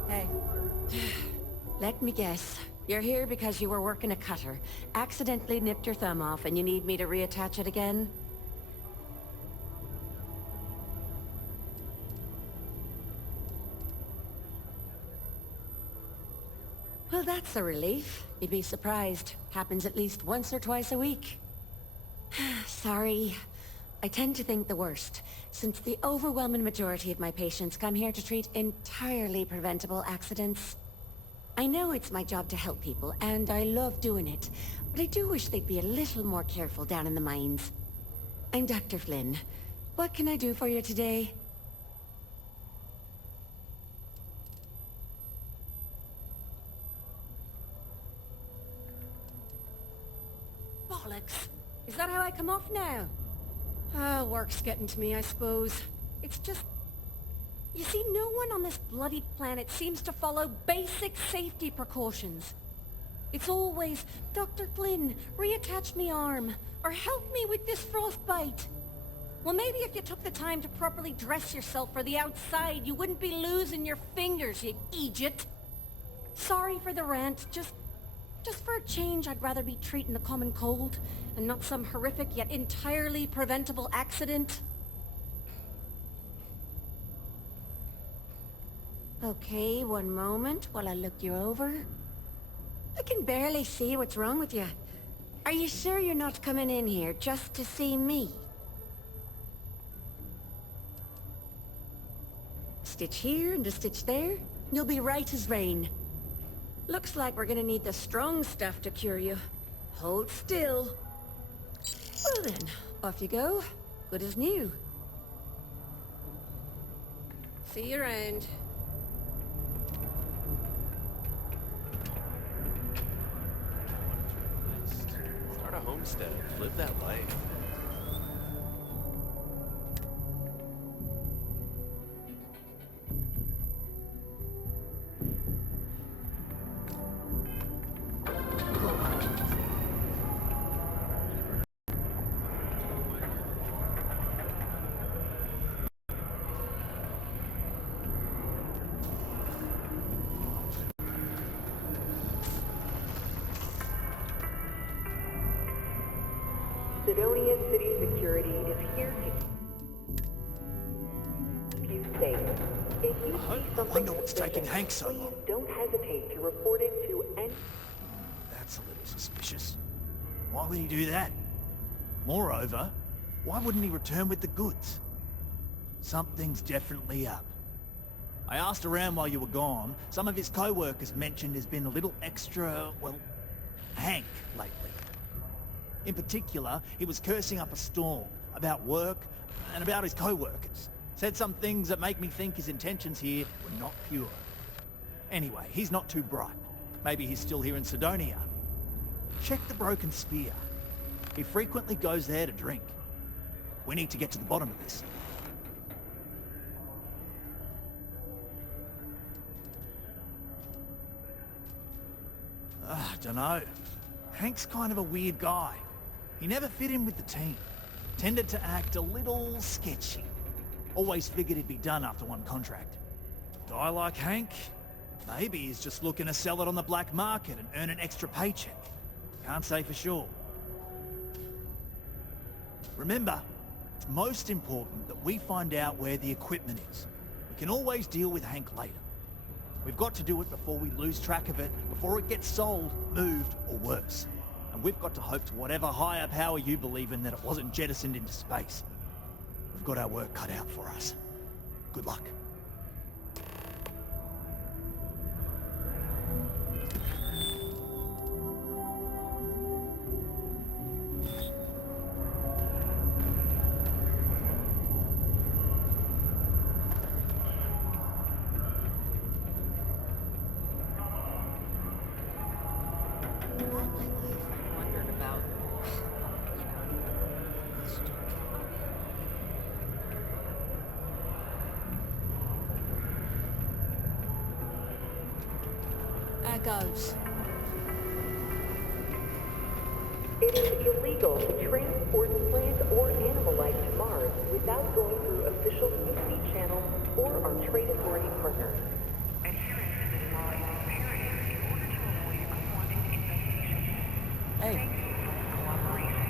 Hey. Let me guess. You're here because you were working a cutter, accidentally nipped your thumb off, and you need me to reattach it again? Well, that's a relief. You'd be surprised. Happens at least once or twice a week. Sorry. I tend to think the worst, since the overwhelming majority of my patients come here to treat entirely preventable accidents. I know it's my job to help people, and I love doing it, but I do wish they'd be a little more careful down in the mines. I'm Dr. Flynn. What can I do for you today? Bollocks. Is that how I come off now? Ah, work's getting to me, I suppose. It's just... You see, no one on this bloody planet seems to follow basic safety precautions. It's always, Dr. Flynn, reattach me arm, or help me with this frostbite. Well, maybe if you took the time to properly dress yourself for the outside, you wouldn't be losing your fingers, you idiot. Sorry for the rant, just for a change, I'd rather be treating the common cold, and not some horrific yet entirely preventable accident. Okay, one moment while I look you over. I can barely see what's wrong with you. Are you sure you're not coming in here just to see me? Stitch here and a stitch there, you'll be right as rain. Looks like we're gonna need the strong stuff to cure you. Hold still. Well then, off you go. Good as new. See you around. Start a homestead. Live that life. Sidonia City Security is here to keep you safe. If you see something suspicious, please don't hesitate to report it to any... That's a little suspicious. Why would he do that? Moreover, why wouldn't he return with the goods? Something's definitely up. I asked around while you were gone. Some of his co-workers mentioned there's been a little extra, well, Hank lately. In particular, he was cursing up a storm about work and about his co-workers. Said some things that make me think his intentions here were not pure. Anyway, he's not too bright. Maybe he's still here in Sidonia. Check the Broken Spear. He frequently goes there to drink. We need to get to the bottom of this. Dunno. Hank's kind of a weird guy. He never fit in with the team. Tended to act a little sketchy. Always figured he'd be done after one contract. A guy like Hank? Maybe he's just looking to sell it on the black market and earn an extra paycheck. Can't say for sure. Remember, it's most important that we find out where the equipment is. We can always deal with Hank later. We've got to do it before we lose track of it, before it gets sold, moved, or worse. And we've got to hope to whatever higher power you believe in that it wasn't jettisoned into space. We've got our work cut out for us. Good luck. Goes. It is illegal to transport plant or animal life to Mars without going through official UC channels or our trade authority partners. Adherence to this law is imperative in order to avoid unwanted investigation. Hey. Cooperation.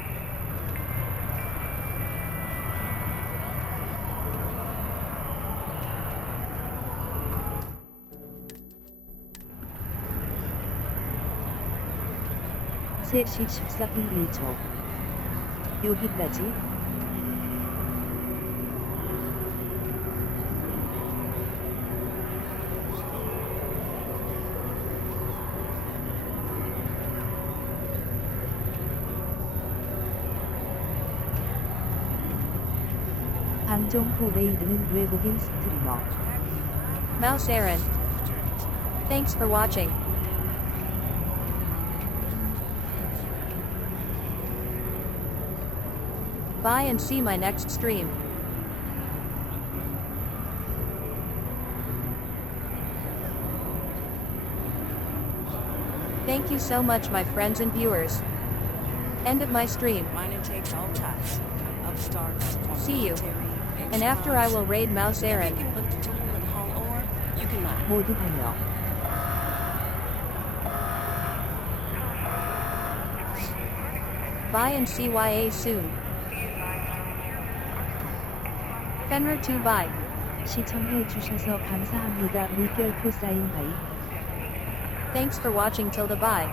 시 14분 1초. 여기까지. 방종 후 레이드는 외국인 스트리머. Mouse Aaron. Thanks for watching. Bye and see my next stream. Thank you so much, my friends and viewers. End of my stream. Mining takes all types. Upstarts. See you. And after I will raid Mouse Aaron. 모두 발령. Bye and CYA soon. Fenrir 2 bye. 시청해 주셔서 감사합니다. 물결표 사인 바이. Thanks for watching. Tilda bye.